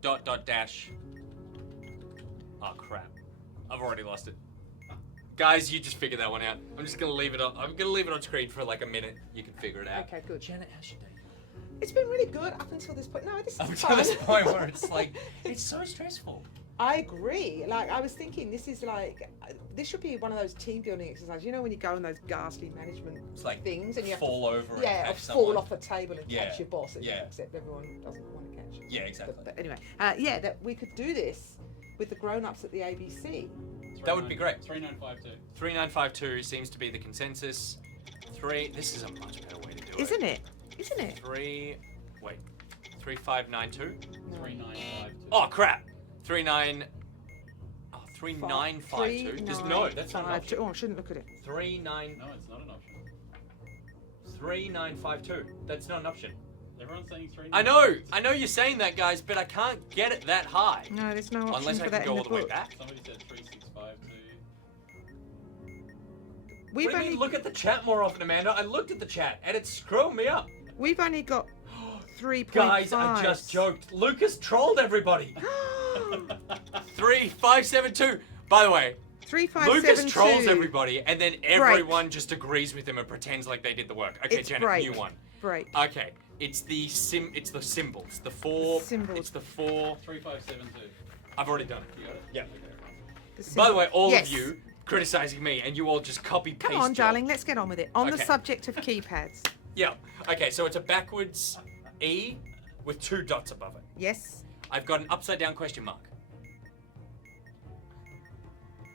dot, dot, dash. Oh crap. I've already lost it. Guys, you just figure that one out. I'm just gonna leave it on. I'm gonna leave it on screen for like a minute. You can figure it out. Okay, good. Janet, how's your day? It's been really good up until this point. No, this is Up to fun. this point where it's like, it's so stressful. I agree. Like, I was thinking, this is like, this should be one of those team building exercises. You know, when you go on those ghastly management It's like things and you have fall to, over and yeah, or catch fall someone. off a table and Yeah, catch your boss. yeah. Except everyone doesn't want to catch. Yeah, exactly. But anyway, yeah, that we could do this with the grown-ups at the ABC. That would be great. 3952. 3952 seems to be the consensus. This is a much better way to do Isn't it. it? Isn't it? 3592. No. 3952. Oh crap! 3952. Just no, that's not an option. Oh, I shouldn't look at it. 39 No, it's not an option. 3952. That's not an option. Everyone's saying 3952. I know you're saying that, guys, but I can't get it that high. No, there's no option Unless I for can that go in all the the way book. back. Somebody said 3652. We've What do you only mean look at the chat more often, Amanda? I looked at the chat and it's screwing me up. we've only got 3.5. Guys, I just joked. Lucas trolled everybody. 3572. By the way, 3572. Lucas trolls everybody, and then everyone just agrees with him and pretends like they did the work. Okay, It's Janet, break. new one. Break. Okay, it's the symbols. The four. Symbols. It's the four. 3572. I've already done it. You got it? Yeah. The By the way, all Yes. of you criticizing me, and you all just copy paste. Come on, it. darling, let's get on with it. On the Okay. subject of keypads. Yeah. Okay, so it's a backwards E with 2 dots above it. Yes. I've got an upside down question mark.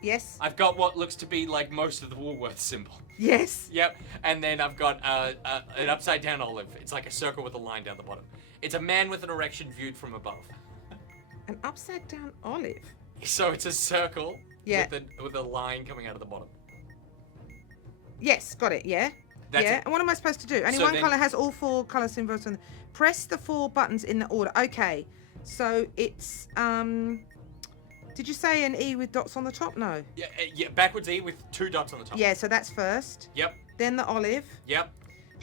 Yes. I've got what looks to be like most of the Woolworth symbol. Yes. Yep, and then I've got an upside down olive. It's like a circle with a line down the bottom. It's a man with an erection viewed from above. An upside down olive. So it's a circle Yeah. with a line coming out of the bottom. Yes, got it. Yeah. That's yeah. it. And what am I supposed to do? Only So one then- color has all 4 color symbols on. Press the 4 buttons in the order. Okay. So it's Did you say an E with dots on the top? No. Yeah, backwards E with 2 dots on the top. Yeah. So that's first. Yep, Then the olive. yep.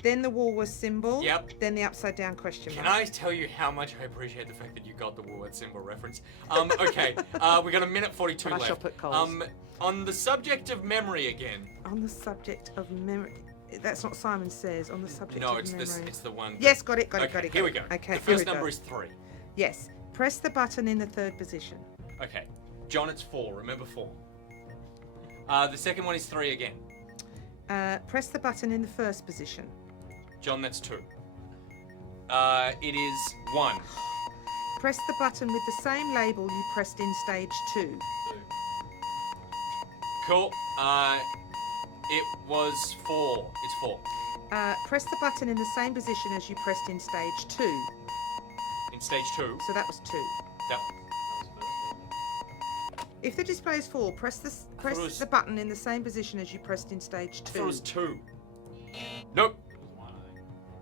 Then the Woolworth symbol. Yep. Then the upside down question Can mark. I tell you how much I appreciate the fact that you got the Woolworth symbol reference? Okay, we got a minute 42 I left. shop at Coles. On the subject of memory again. On the subject of memory. That's what Simon says. On the subject No, of it's memory. this. It's the one. Yes, got it. Okay, here we go. Okay. The here first we number go. is 3. Yes. Press the button in the 3rd position. Okay, John, it's 4. Remember 4. The second one is 3 again. Press the button in the 1st position. John, that's 2. It is 1. Press the button with the same label you pressed in stage 2. Cool. It was 4. It's 4. Press the button in the same position as you pressed in stage 2. In stage 2. So that was 2. That, If the display is 4, press was- the button in the same position as you pressed in stage I thought 2. it was 2. Nope.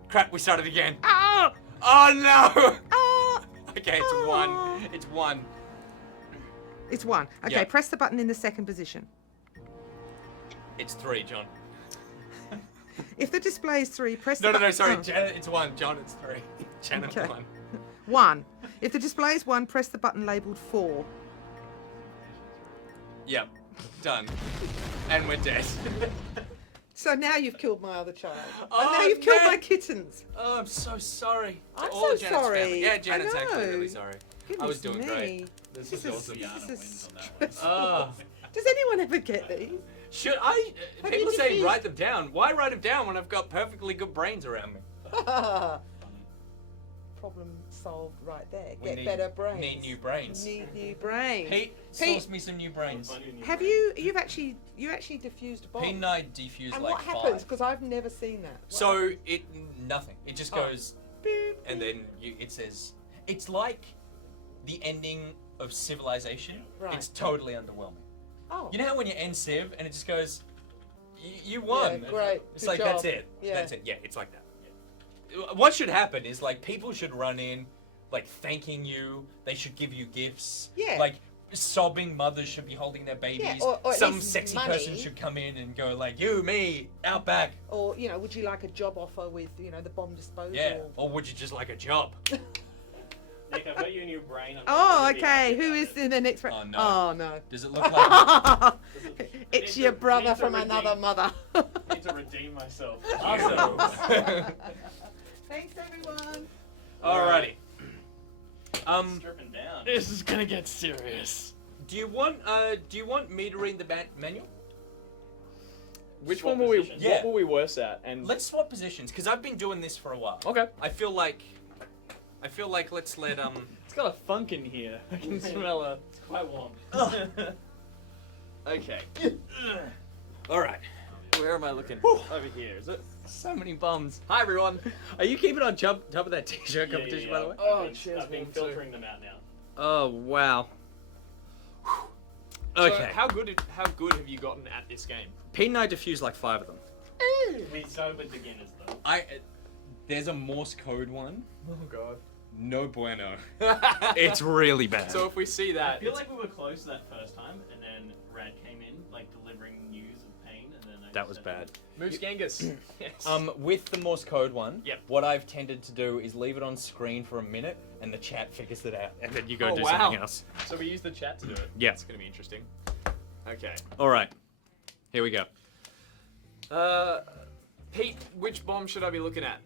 Crap, we started again. Ah! Oh no! Ah! Okay, it's Ah. 1. It's 1. It's 1. Okay, Yeah. press the button in the 2nd position. It's 3, John. If the display is 3, press No, the no, no, button. sorry. Oh. Janet, it's 1. John, it's 3. Janet, Okay. 1. 1. If the display is 1, press the button labelled 4. Yep. Done. And we're dead. So now you've killed my other child. Oh, and now you've killed man. my kittens. Oh, I'm so sorry. To I'm all so of Janet's sorry. Family. Yeah, I Janet's actually know. really sorry. I was doing Goodness great. me. This This is is- awesome. this Yana is wins on that one. stressful. Oh. Does anyone ever get these? Should I? Have People you say defused- write them down. Why write them down when I've got perfectly good brains around me? Problem solved right there. We Get need- better brains. need new brains. Need new brains. Pete, source me some new brains. Have you actually diffused a bomb? Pete and I defused and like what happens? 5. Because I've never seen that. What So nothing. It just Oh. goes beep, and then it says it's like the ending of Civilization. Right. It's totally underwhelming. Oh. You know how when you end Civ and it just goes, you won. Yeah, great. It's Good like job. that's it. Yeah. That's it. Yeah, it's like that. What should happen is like people should run in, like thanking you. They should give you gifts. Yeah. Like sobbing mothers should be holding their babies. or at Some least sexy money. person should come in and go like, you, me, out back. Or would you like a job offer with the bomb disposal? Yeah. Or would you just like a job? Nick, I've got you in your brain. I'm Oh, not gonna be okay. happy Who about is it. in the next? Oh, no. Oh no. Does it look like? It's Need your to- brother need to from redeem- another mother. I need to redeem myself. Ourselves. Thanks, everyone. Alrighty. Stripping down. This is gonna get serious. Do you want me to read the manual? Which Swap one were we? positions. Yeah. What were we worse at? And Let's swap positions because I've been doing this for a while. okay. I feel like let's let It's got a funk in here. I can smell a. It's quite warm. Okay. All right. Where am I looking? Over here, is it? So many bums. Hi everyone. Are you keeping on top of that t-shirt Yeah, competition, yeah, by the way? yeah. Oh, I've been, cheers, I've been warm too. filtering them out now. Oh wow. So Okay. how good have you gotten at this game? Pete and I diffused like 5 of them. We started with beginners though. There's a Morse code one. Oh god. No bueno. It's really bad. So if we see I that, feel like we were close that first time, and then Rad came in, like delivering news of pain, and then I that just was said, bad. Moose Genghis. Yes. With the Morse code one, Yep. what I've tended to do is leave it on screen for a minute, and the chat figures it out. And then you go Oh, do wow. something else. So we use the chat to do it. Yeah. It's gonna be interesting. Okay. All right. Here we go. Pete, which bomb should I be looking at?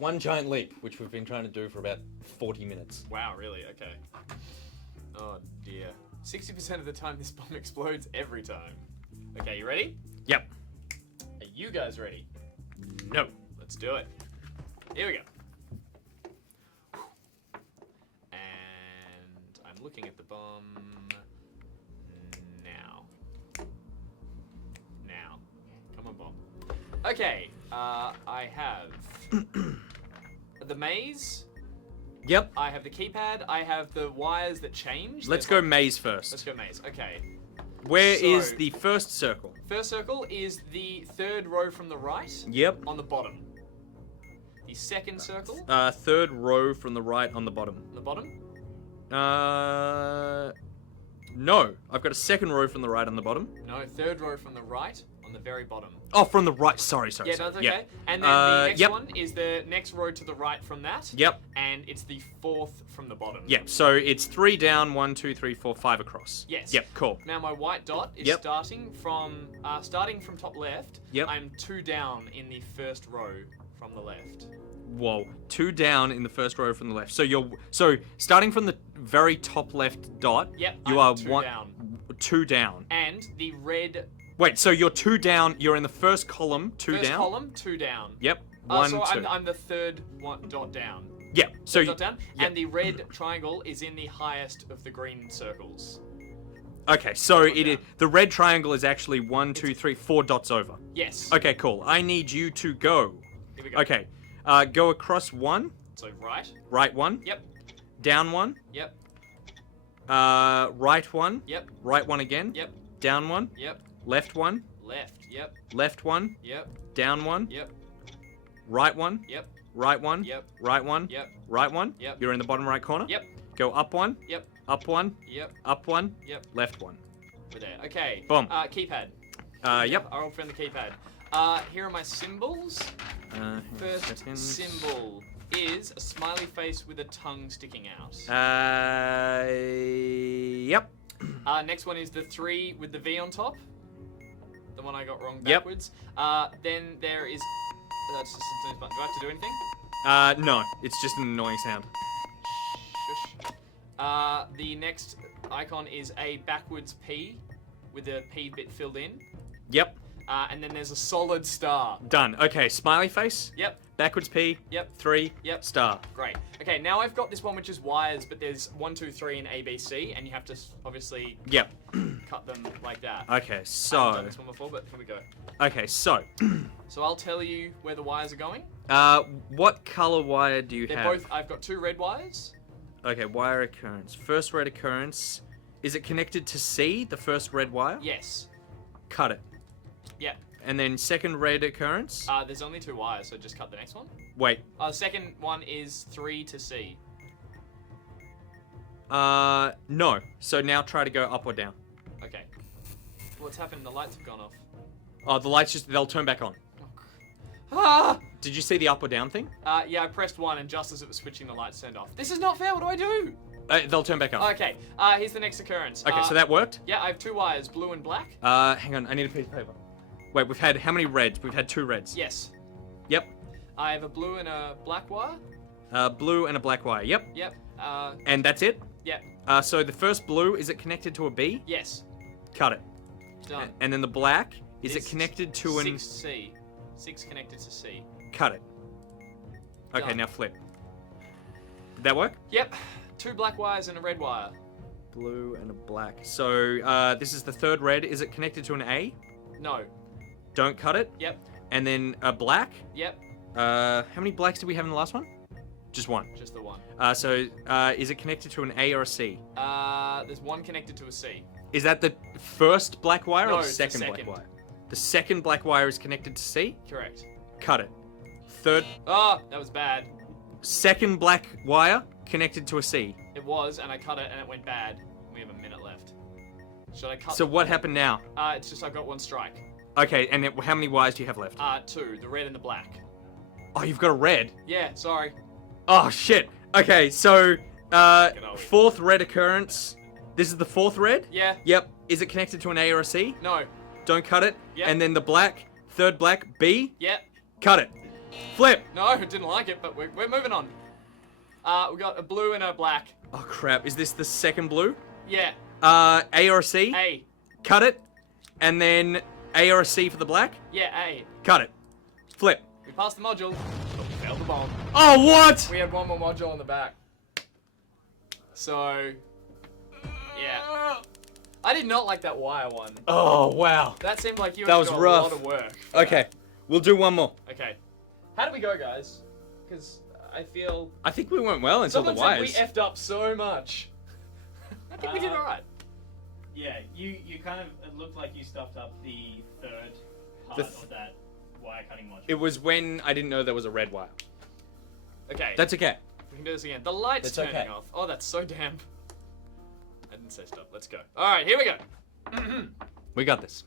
One giant leap, which we've been trying to do for about 40 minutes. Wow, really? Okay. Oh dear. 60% of the time this bomb explodes every time. Okay, you ready? Yep. Are you guys ready? No. Let's do it. Here we go. And I'm looking at the bomb now. Now. Come on, bomb. Okay, I have the maze. Yep. I have the keypad. I have the wires that change. Let's There's go like- maze first. Let's go maze. Okay. Where is So- the first circle? First circle is the third row from the right Yep. on the bottom. The second circle Third row from the right on the bottom. on the bottom. No. I've got a second row from the right on the bottom. No, third row from the right on the very bottom. Oh, from the right. Sorry. Yeah, sorry. that's okay. Yep. And then the next yep. one is the next row to the right from that. Yep. And it's the fourth from the bottom. Yep. So it's 3 down, 1, 2, 3, 4, 5 across. Yes. Yep. Cool. Now my white dot is Yep. starting from top left. Yep. I'm 2 down in the first row from the left. Whoa. 2 down in the first row from the left. So starting from the very top left dot. Yep. You I'm are 2 one. down. 2 down. And the red Wait. So you're 2 down. You're in the first column. 2 first down. column, 2 down. Yep. 1, So 2. I'm the third one dot down. Yeah. So Dot down. yep. And the red triangle is in the highest of the green circles. Okay, so Dot it is, down. the red triangle is actually 1, 2, 3, 4 dots over. Yes. Okay, cool. I need you to go. Here we go. Okay, go across 1, So right. right 1, Yep. down 1, Yep. right 1, Yep. right 1 again, Yep. down 1, Yep. left 1, Left. Yep. left 1, Yep. down 1, Yep. right 1, Yep. right 1, Yep. right 1, Yep. right 1. Yep. You're in the bottom right corner. Yep. Go up 1, Yep. up 1, Yep. up 1, Yep. left 1. We're there. Okay. Boom. Keypad. Yep. I'll open the keypad. Here are my symbols. First second. symbol is a smiley face with a tongue sticking out. Yep. Next one is the 3 with the V on top. The one I got wrong Yep. backwards. Then there is. That's just a button. Do I have to do anything? No, it's just an annoying sound. Shush. The next icon is a backwards P with the P bit filled in. Yep. And then there's a solid star. Done. Okay, smiley face, Yep. backwards P, Yep. 3, Yep. star. Great. Okay, now I've got this one which is wires, but there's 1, 2, 3 in A, B, C, and you have to obviously Yep. cut them like that. Okay, I haven't so. done this one before, but here we go. Okay, so. So I'll tell you where the wires are going. What color wire do you They're have? both. I've got 2 red wires. Okay, wire occurrence. First red occurrence. Is it connected to C, the first red wire? Yes. Cut it. Yep. And then second red occurrence. There's only 2 wires, so just cut the next one. Wait. The second one is 3 to C. No. So now try to go up or down. Okay. What's happened? The lights have gone off. Oh, the lights they'll turn back on. Ah! Did you see the up or down thing? Yeah, I pressed 1 and just as it was switching, the lights turned off. This is not fair. What do I do? They'll turn back on. Okay. Here's the next occurrence. Okay, so that worked. Yeah, I have 2 wires, blue and black. Hang on, I need a piece of paper. Wait, we've had how many reds? We've had 2 reds. Yes. Yep. I have a blue and a black wire. Blue and a black wire. Yep. Yep. And that's it? Yep. So the first blue, is it connected to a B? Yes. Cut it. Done. And then the black, is it This connected to an... 6C. 6 connected to C. Cut it. Okay, Done. now flip. Did that work? Yep. 2 black wires and a red wire. Blue and a black. So, this is the third red. Is it connected to an A? No. Don't cut it. Yep. And then a black. Yep. How many blacks did we have in the last one? Just one. Just the one. So, is it connected to an A or a C? There's one connected to a C. Is that the first black wire No, or the it's the second black second. wire? The second black wire is connected to C? Correct. Cut it. Third, Oh, that was bad. second black wire connected to a C. It was, and I cut it, and it went bad. We have a minute left. Should I cut? So what happened now? It's just I got 1 strike. Okay, and how many wires do you have left? 2, the red and the black. Oh, you've got a red. Yeah, sorry. Oh, shit. Okay, so, old. 4th red occurrence. This is the 4th red? Yeah. Yep. Is it connected to an A or a C? No. Don't cut it. Yep. And then the black, third black, B? Yep. Cut it. Flip. No, I didn't like it, but we're moving on. We got a blue and a black. Oh, crap. Is this the second blue? Yeah. A or a C? A. Cut it. And then A or a C for the black? Yeah, A. Cut it. Flip. We passed the module, but we failed the bomb. Oh, what? We had 1 more module on the back. So, yeah. I did not like that wire one. Oh, wow. That seemed like you That had was to do rough. a lot of work. Okay. We'll do one more. Okay. How do we go, guys? Because I feel... I think we went well until Someone the said we wires. effed up so much. I think we did alright. Yeah, you kind of, it looked like you stuffed up the third part of that wire cutting module. It was when I didn't know there was a red wire. Okay. That's okay. We can do this again. The light's That's turning okay. off. Oh, that's so damp. I didn't say stop. Let's go. Alright, here we go. We got this.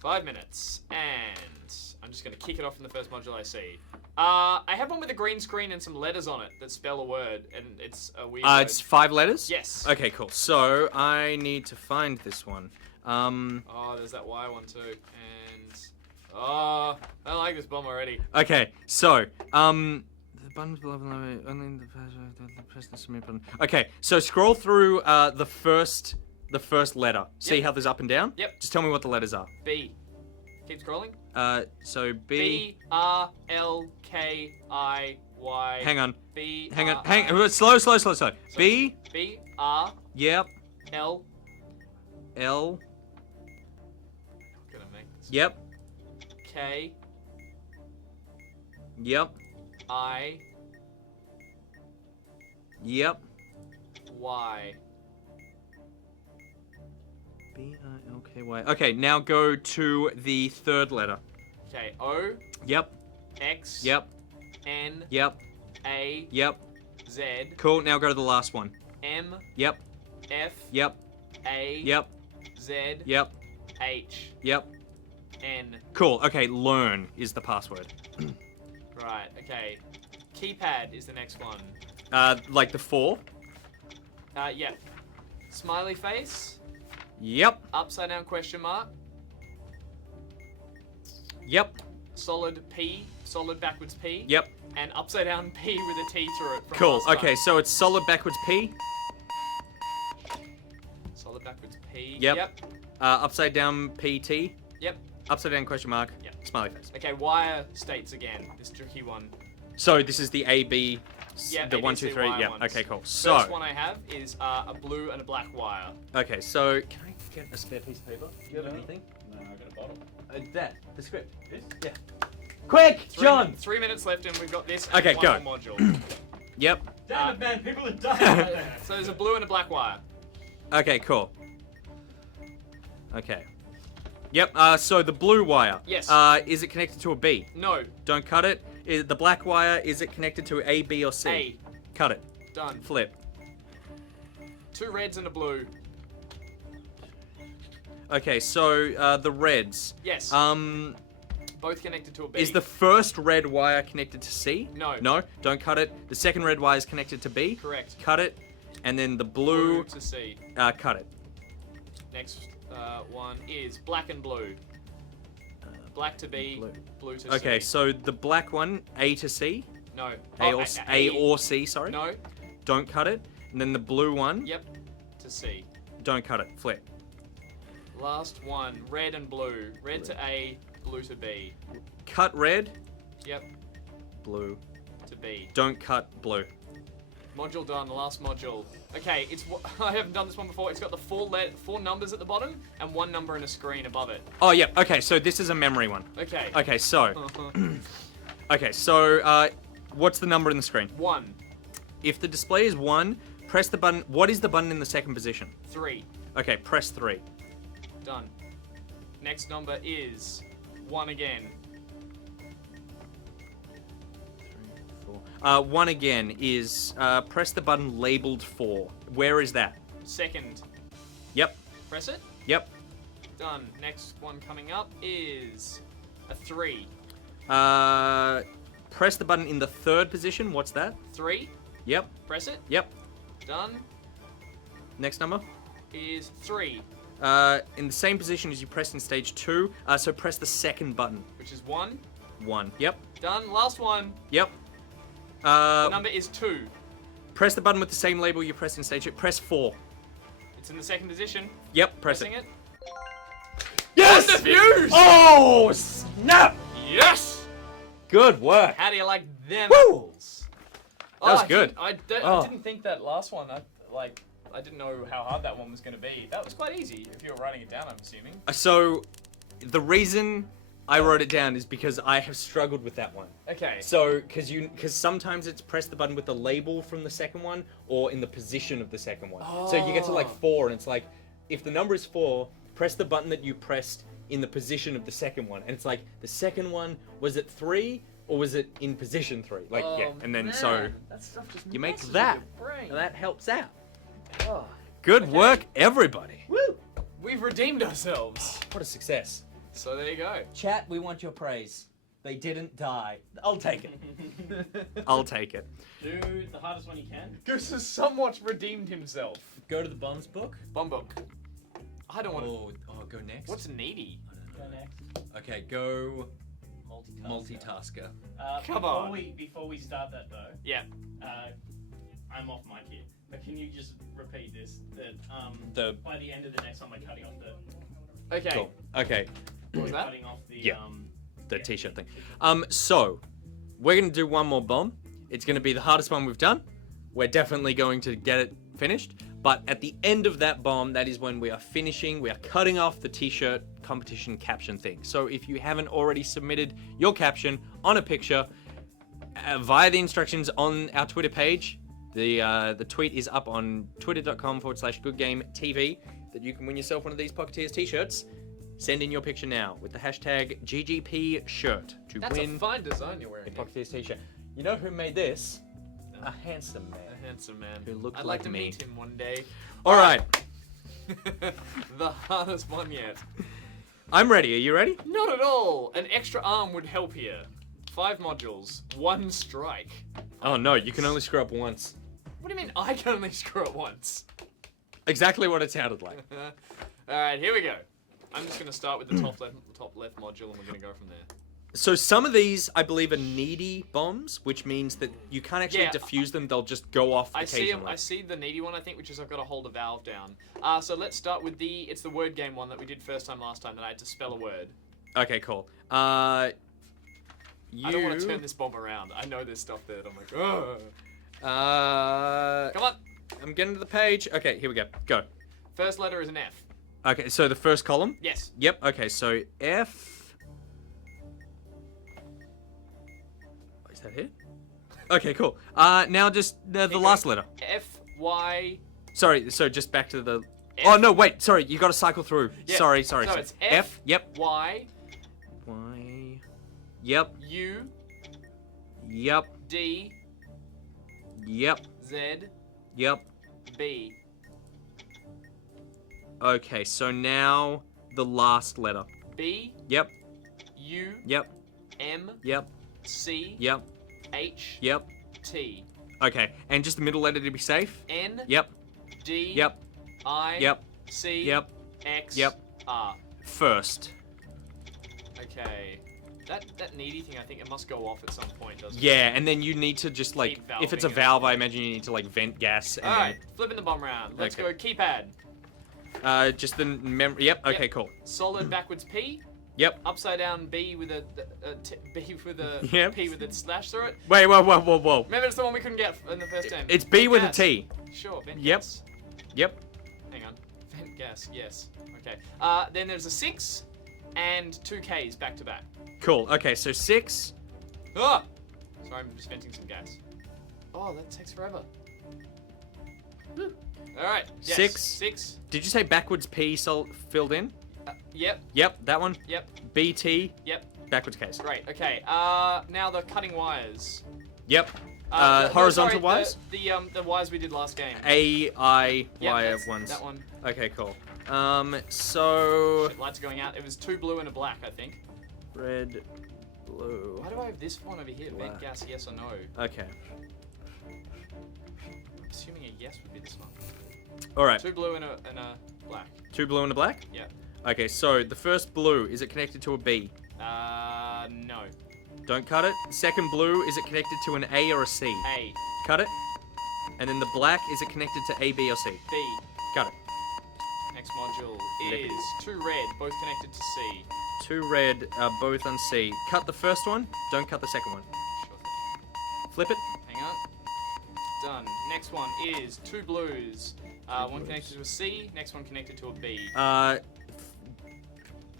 5 minutes. And I'm just going to kick it off in the first module I see. I have one with a green screen and some letters on it that spell a word, and it's a weird word. It's 5 letters? Yes. Okay, cool. So, I need to find this one. Oh, there's that Y one too. And... Oh, I don't like this bomb already. Okay, so, the buttons below only press the submit button. Okay, so scroll through the first letter. See Yep. how there's up and down? Yep. Just tell me what the letters are. B. Keep scrolling. So B. B-R-L-K-I-Y. Hang on. B. Hang on. Slow. B. B-R-L. Yep. L. Gonna make this. Yep. K. Yep. I. Yep. Y. B-I-L-K-Y. Okay, now go to the third letter. Okay. O. Yep. X. Yep. N. Yep. A. Yep. Z. Cool. Now go to the last one. M. Yep. F. Yep. A. Yep. Z. Yep. H. Yep. N. Cool. Okay, learn is the password. Right. Okay. Keypad is the next one. Like the 4. Yeah. Smiley face. Yep. Upside down question mark. Yep. Solid P. Solid backwards P. Yep. And upside down P with a T through it. From Cool. last time. Okay, so it's solid backwards P. Solid backwards P. Yep. Yep. Upside down PT. Yep. Upside down question mark. Yep. Smiley face. Okay. Wire states again. This tricky one. So this is the A, B, Yeah. the 1, 2, 3. wire Yeah. ones. Okay, cool. First So, one I have is a blue and a black wire. okay, so can I get a spare piece of paper? Do you have anything? No, I got a bottle. That, the script. This? Yeah. Quick, John. 3 minutes left, and we've got this. Okay, and go. one more module. Yep. Damn it, man! People are dying. So there's a blue and a black wire. Okay, cool. Okay. Yep. So the blue wire. Yes. Is it connected to a B? No. Don't cut it. The black wire, is it connected to A, B, or C? A. Cut it. Done. Flip. 2 reds and a blue. Okay, so the reds. Yes. Both connected to a B. Is the first red wire connected to C? No. No, don't cut it. The second red wire is connected to B. Correct. Cut it. And then the blue, to C. cut it. Next one is black and blue. Black to B, blue to C. Okay, so the black one, A to C. No. A or C, sorry. No. Don't cut it. And then the blue one, Yep. To C. don't cut it. Flip. Last one, red and blue. Red to A, blue to B. Cut red, Yep. blue. To B. Don't cut blue. Module done. Last module. Okay, I haven't done this one before. It's got the four numbers at the bottom and one number in a screen above it. Oh, yeah. Okay, so this is a memory one. Okay. Okay, so. Okay, so what's the number in the screen? 1, If the display is 1, press the button. What is the button in the second position? 3. Okay, press 3. Done. Next number is 1 again. 1 again is press the button labeled 4. Where is that? Second. Yep. Press it. Yep. Done. Next one coming up is a 3. Press the button in the third position. What's that? 3. Yep. Press it. Yep. Done. Next number. Is 3, In the same position as you pressed in stage 2. So press the second button. which is 1. 1. Yep. Done. Last one. Yep. The number is 2. Press the button with the same label you pressed in stage 2. Press 4. It's in the second position. Yep. Press Pressing it. it. Yes! Defuse! Oh, snap! Yes! Good work. How do you like them Woo! apples? That was good. I Oh. didn't think that last one. I didn't know how hard that one was going to be. That was quite easy if you were writing it down, I'm assuming. So, the reason I wrote it down is because I have struggled with that one. Okay. So, because sometimes it's press the button with the label from the second one, or in the position of the second one. So you get to like 4, and it's like, if the number is 4, press the button that you pressed in the position of the second one, and it's like the second one was it 3 or was it in position 3? Like yeah, and then so that stuff just you make messes with that. your brain. that helps out. Oh. Good work, everybody. Woo! We've redeemed ourselves. What a success. So there you go. Chat, we want your praise. They didn't die. I'll take it. I'll take it. Do the hardest one you can. Goose has somewhat redeemed himself. Go to the bombs book. Bomb book. I don't want to. Oh, go next. What's needy? Go next. Okay, go Multitasker. Come on. Before we start that though, Yeah. I'm off mic here. But can you just repeat this? The- by the end of the next one, we're cutting off the. Okay. Cool. Okay, What was that? Cutting off the. Yeah. the t-shirt thing. So we're gonna do one more bomb. It's gonna be the hardest one we've done. We're definitely going to get it finished. But at the end of that bomb, that is when we are finishing. We are cutting off the t-shirt competition caption thing. So if you haven't already submitted your caption on a picture via the instructions on our Twitter page, the tweet is up on twitter.com/goodgametv that you can win yourself one of these Pocketeers t-shirts. Send in your picture now with the hashtag GGPshirt to That's win a fine design you're a wearing. Pocketeers t-shirt. You know who made this? A handsome man. A handsome man. Who looked I'd like like to me. meet him one day. All right, The hardest one yet. I'm ready. Are you ready? Not at all. An extra arm would help here. 5 modules, 1 strike. Oh no, you can only screw up once. What do you mean I can only screw it once? Exactly what it sounded like. Alright, here we go. I'm just going to start with the top left module and we're going to go from there. So some of these, I believe, are needy bombs, which means that you can't actually Yeah, defuse them. They'll just go off I occasionally. see the needy one, I think, which is I've got to hold a valve down. So let's start with it's the word game one that we did last time that I had to spell a word. Okay, cool. I don't want to turn this bomb around. I know there's stuff there that I'm like, ugh. Come on. I'm getting to the page. Okay, here we go. Go. First letter is an F. Okay, so the first column? Yes. Yep, okay, so F... Is that it? Okay, cool. Now just the last letter. F, Y. Sorry, so just back to the... F. Oh, no, wait, sorry, you gotta cycle through. Yeah, Sorry. So it's F, Yep. Y, Y... Yep. U, Yep. D, Yep. Z, Yep. B. Okay, so now the last letter. B, Yep. U, Yep. M, Yep. C, Yep. H, Yep. T, Okay, and just the middle letter to be safe. N, Yep. D, Yep. I, Yep. C, Yep. X, Yep. R. First. Okay. That needy thing, I think it must go off at some point, doesn't it? Yeah, and then you need to just like, Keep if it's a valving it. valve, I imagine you need to like vent gas. And Alright, flipping the bomb round. Let's Okay. go keypad. Just the memory. Yep. Okay. Yep. Cool. Solid backwards P. Yep. Upside down B with a B with a Yep. P with a slash through it. Wait. Whoa. Remember, it's the one we couldn't get in the first time. It's B with a Gas. T. Sure, vent Yep. gas. Yep. Hang on. Vent gas, yes. Okay. Then there's a 6 and 2 Ks back to back. Cool. Okay. So 6. Ah! Sorry, I'm just venting some gas. Oh, that takes forever. Alright. Yes. 6. 6. Did you say backwards P filled in? Yep. Yep. That one. Yep. BT. Yep. Backwards case. Great. Okay. Now the cutting wires. Yep. No, Horizontal sorry, wires. The wires we did last game. AI Yep, wire that's- ones. That one. Okay. Cool. So Shit, lights are going out. It was 2 blue and a black, I think. red, blue. Why do I have this one over here? Vent Black. gas, yes or no? Okay. I'm assuming a yes would be this one. All right. 2 blue and a black. 2 blue and a black. Yeah. Okay. So the first blue, is it connected to a B? No. Don't cut it. Second blue, is it connected to an A or a C? A. Cut it. And then the black, is it connected to A, B, or C? B. Cut it. Next module Lick it. is 2 red, both connected to C. 2 red, both on C. Cut the first one. Don't cut the second one. Sure thing. Flip it. Hang on. Done. Next one is 2 blues. One connected to a C, next one connected to a B.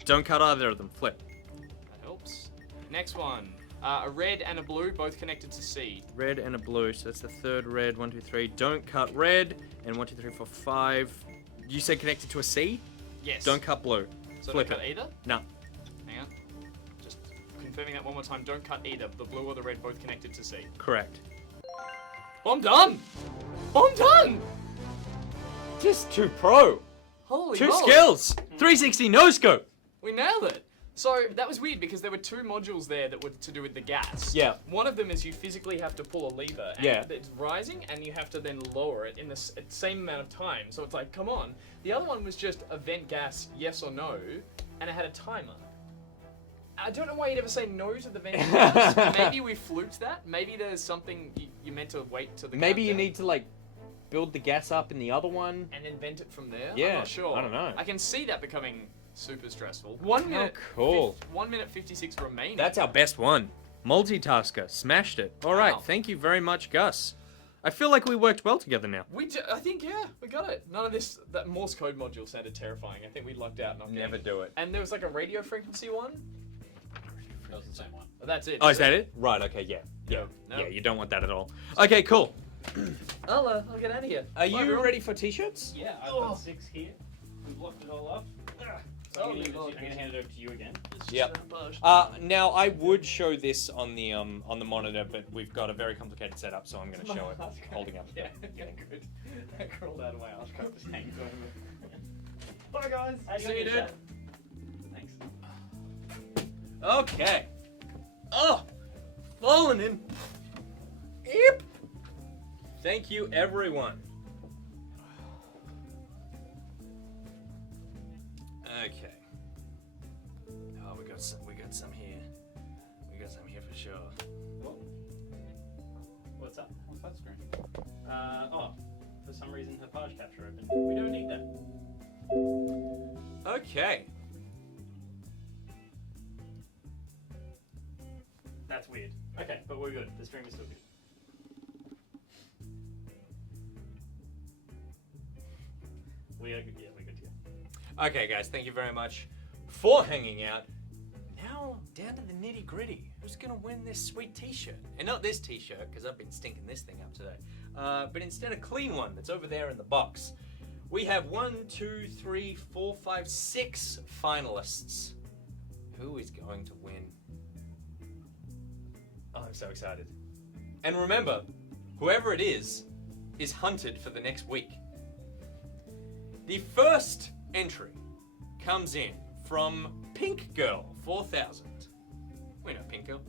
Don't cut either of them. Flip. That helps. Next one. A red and a blue, both connected to C. Red and a blue. So that's the third red. 1, 2, 3. Don't cut red. And 1, 2, 3, 4, 5. You said connected to a C? Yes. Don't cut blue. So flip don't cut it. either? No. Hang on. Just confirming that one more time. Don't cut either. The blue or the red, both connected to C. Correct. I'm done! I'm done! Just 2 pro. Holy 2 moly. skills. 360 no scope. We nailed it. So that was weird because there were 2 modules there that were to do with the gas. Yeah. One of them is you physically have to pull a lever. And Yeah. it's rising and you have to then lower it in the same amount of time. So it's like, come on. The other one was just a vent gas, yes or no, and it had a timer. I don't know why you'd ever say no to the vent gas. Maybe we fluked that. Maybe there's something you meant to wait to the Maybe you countdown need to like build the gas up in the other one. and then vent it from there. I'm Yeah, not sure. I don't know. I can see that becoming super stressful. 1 minute. cool. 1 minute 56 remaining. That's our best one. Multitasker. Smashed it. All right. Wow. Thank you very much, Gus. I feel like we worked well together now. I think, yeah, we got it. None of that Morse code module sounded terrifying. I think we lucked out not getting it. do it. And there was like a radio frequency one. That was the same one. That's it. Oh, is that it? Right. Okay. Yeah. Yeah. No. Yeah. You don't want that at all. Okay. Cool. I'll get out of here. Are Bye, you everyone. ready for t-shirts? Yeah, I've got 6 here. We blocked it all up. So Oh, I'm my gonna God. hand it over to you again. Yep. Now I would show this on the monitor, but we've got a very complicated setup, so I'm going to show it holding up. Yeah, good. I crawled out of my arse crack. Just hangs over. Bye guys. How you See doing, you, dude. Chat? Thanks. Okay. Oh, falling in. Yep. Thank you, everyone. Okay. Oh, we got some here. We got some here for sure. What's up? What's that screen? For some reason her page capture opened. We don't need that. Okay. That's weird. Okay, but we're good. The stream is still good. We're good to go. Okay, guys, thank you very much for hanging out. Now, down to the nitty gritty. Who's gonna win this sweet t-shirt? And not this t-shirt, because I've been stinking this thing up today. But instead a clean one that's over there in the box. We have 1, 2, 3, 4, 5, 6 finalists. Who is going to win? Oh, I'm so excited. And remember, whoever it is hunted for the next week. The first entry comes in from Pink Girl 4000. We know Pink Girl.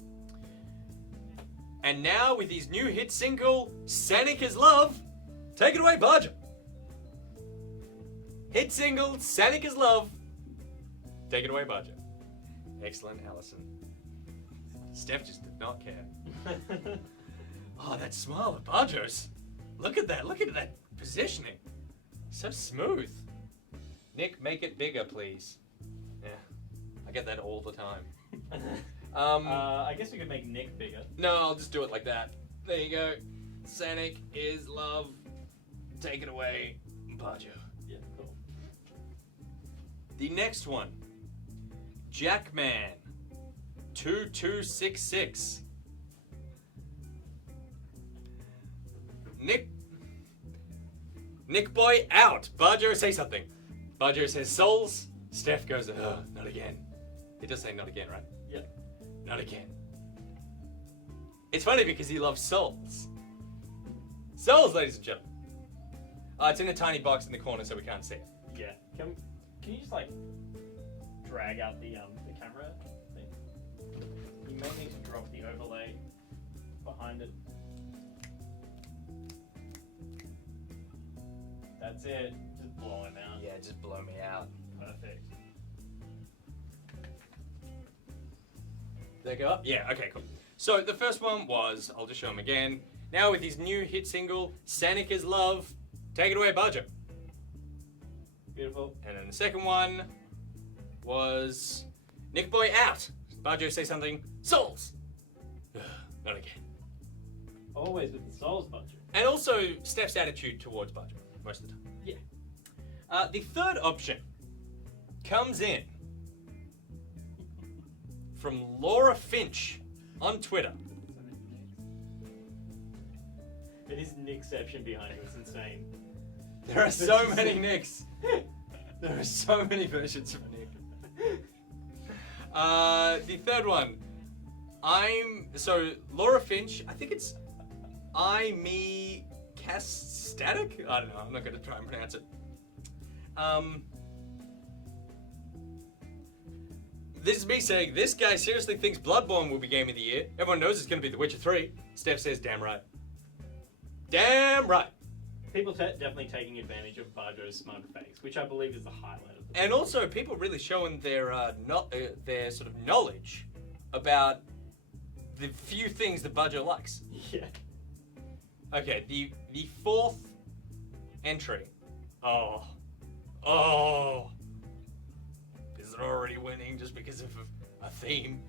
And now with his new hit single, Sonic is Love, take it away, Barger. Hit single, Sonic is Love, take it away, Barger. Excellent, Allison. Steph just did not care. Oh, that smile of Barger's. Look at that positioning. So smooth. Nick, make it bigger, please. Yeah, I get that all the time. I guess we could make Nick bigger. No, I'll just do it like that. There you go. Sonic is love. Take it away, Bajo. Yeah, cool. The next one. Jackman. 2266. Nick boy out. Bajo, say something. Bajo says souls. Steph goes, not again. It does say not again, right? Yeah. Not again. It's funny because he loves souls. Souls, ladies and gentlemen. It's in a tiny box in the corner so we can't see it. Yeah. Can you just like drag out the camera thing? You may need to drop the overlay behind it. That's it. Just blow him out. Yeah, just blow me out. Perfect. They go up? Yeah, okay, cool. So the first one was, I'll just show him again. Now with his new hit single, Sonic is Love, take it away, Bajo. Beautiful. And then the second one was Nick Boy out. Bajo, say something. Souls. Not again. Always with the Souls budget. And also Steph's attitude towards Bajo most of the time. Yeah. The third option comes in from Laura Finch on Twitter. It is Nickception behind it. It's insane. There are so many Nicks. There are so many versions of Nick. The third one. Laura Finch, I think it's me Castatic? I don't know, I'm not gonna try and pronounce it. This is me saying, this guy seriously thinks Bloodborne will be Game of the Year. Everyone knows it's gonna be The Witcher 3. Steph says, damn right. Damn right. People definitely taking advantage of Bajo's smug face, which I believe is the highlight of the And also, people really showing their sort of knowledge about the few things that Bajo likes. Yeah. Okay, the fourth entry. Oh. Is it already winning just because of a theme?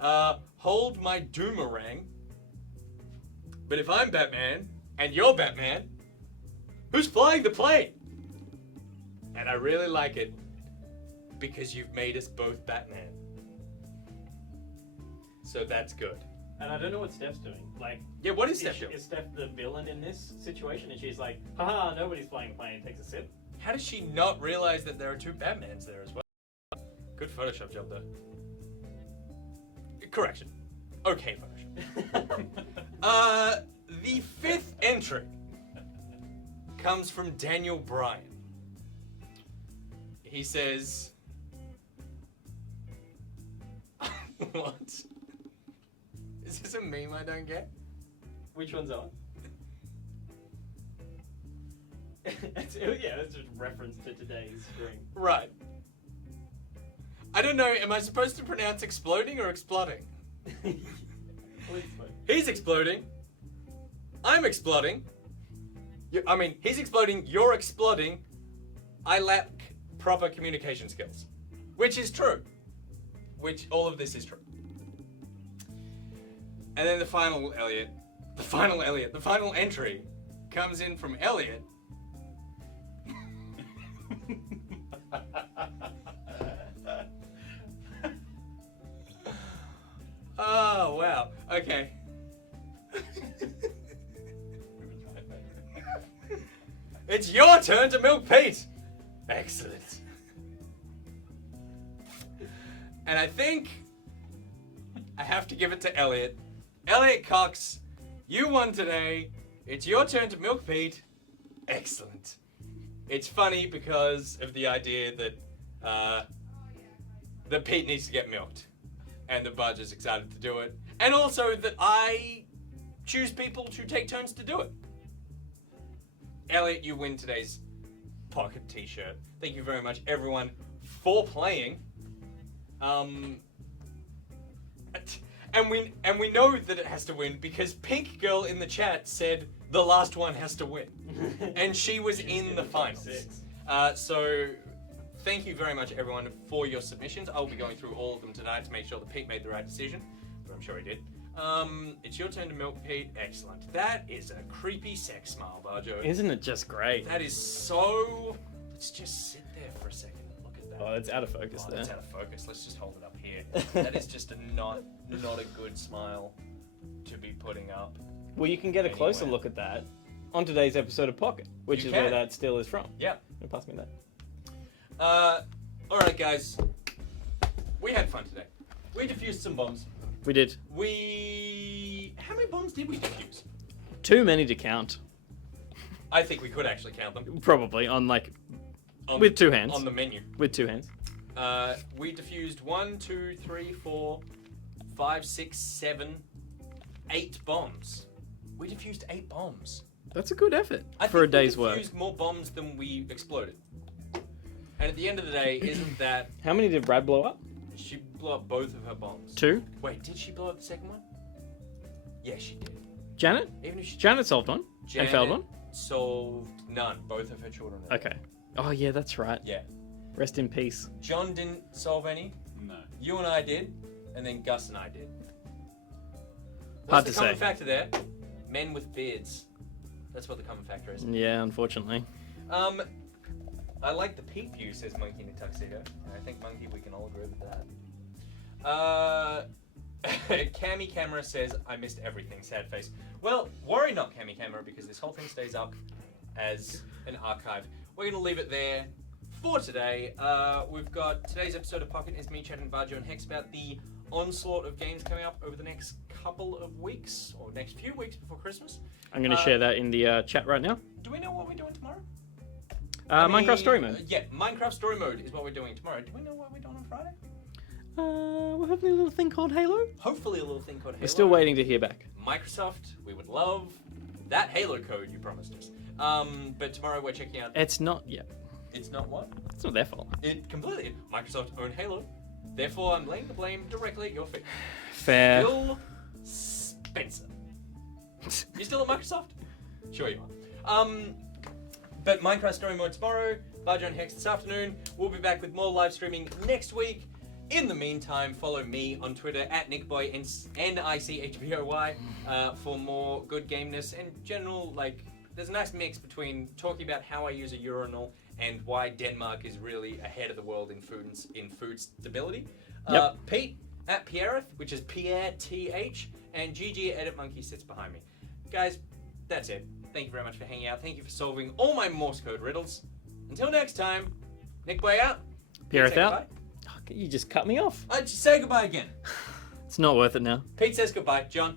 Hold my doomerang. But if I'm Batman and you're Batman, who's flying the plane? And I really like it because you've made us both Batman. So that's good. And I don't know what Steph's doing. Like, Yeah, what is Steph doing? Is Steph the villain in this situation? And she's like, haha, nobody's flying a plane. Takes a sip. How does she not realize that there are two Batmans there as well? Good Photoshop job, though. Correction. Okay, Photoshop. The fifth entry comes from Daniel Bryan. He says... What? Is this a meme I don't get? Which one's on? It's just reference to today's stream. Right. I don't know, am I supposed to pronounce exploding or exploding? He's exploding. I'm exploding. He's exploding, you're exploding. I lack proper communication skills. Which is true. All of this is true. And then the final entry comes in from Elliot. Oh, wow. Okay. It's your turn to milk Pete. Excellent. And I think I have to give it to Elliot. Elliot Cox, you won today. It's your turn to milk Pete. Excellent. It's funny because of the idea that that Pete needs to get milked. and that Barger's excited to do it, and also that I choose people to take turns to do it. Elliot, you win today's pocket t-shirt. Thank you very much, everyone, for playing. And we know that it has to win because Pink Girl in the chat said the last one has to win, and she was in the finals. So thank you very much, everyone, for your submissions. I'll be going through all of them tonight to make sure that Pete made the right decision, but I'm sure he did. It's your turn to milk, Pete. Excellent. That is a creepy sex smile, Barjo. Isn't it just great? That is so... Let's just sit there for a second and look at that. Oh, it's out of focus there. That's out of focus. Let's just hold it up here. That is just not a good smile to be putting up. Well, you can get a closer Anywhere. look at that on today's episode of Pocket, which You is where can. that still is from. Yeah. Pass me that. Alright, guys. We had fun today. We defused some bombs. We did. How many bombs did we defuse? Too many to count. I think we could actually count them. Probably with two hands. On the menu. With two hands. We defused 1, 2, 3, 4, 5, 6, 7, 8 bombs. We defused 8 bombs. That's a good effort I for a think day's we work. defused more bombs than we exploded. And at the end of the day, isn't that... How many did Brad blow up? She blew up both of her bombs. 2. Wait, did she blow up the second one? Yeah, she did. Janet? Even if she Janet solved one and failed one. solved none. Both of her children. are dead. Okay. Oh yeah, that's right. Yeah. Rest in peace. John didn't solve any. No. You and I did, and then Gus and I did. Hard What's to the common say. factor there? Men with beards. That's what the common factor is. Yeah, unfortunately. I like the peep view, says Monkey in a Tuxedo. And I think, Monkey, we can all agree with that. Cammy Camera says, I missed everything, sad face. Well, worry not, Cammy Camera, because this whole thing stays up as an archive. We're going to leave it there for today. We've got today's episode of Pocket is me chatting to Barjo and Hex about the onslaught of games coming up over the next couple of weeks, or next few weeks before Christmas. I'm going to share that in the chat right now. Do we know what we're doing tomorrow? Minecraft Story Mode. Yeah, Minecraft Story Mode is what we're doing tomorrow. Do we know what we're doing on Friday? We're having a little thing called Halo. Hopefully a little thing called Halo. We're still waiting to hear back. Microsoft, we would love that Halo code you promised us. But tomorrow we're checking out... It's not yet. It's not what? It's not their fault. It completely... Microsoft own Halo. Therefore, I'm laying the blame directly at your feet. Fair. Phil Spencer. You still at Microsoft? Sure you are. But Minecraft Story Mode tomorrow, Barjo and Hex this afternoon. We'll be back with more live streaming next week. In the meantime, follow me on Twitter at NichBoy, NichBoy, for more good gameness and general, there's a nice mix between talking about how I use a urinal and why Denmark is really ahead of the world in food stability. Yep. Pete at Pierreth, which is Pierre TH, and GG Edit Monkey sits behind me. Guys, that's it. Thank you very much for hanging out. Thank you for solving all my Morse code riddles. Until next time, NichBoy out. Pierreth Say out. goodbye. Oh, you just cut me off. Just say goodbye again. It's not worth it now. Pete says goodbye. John.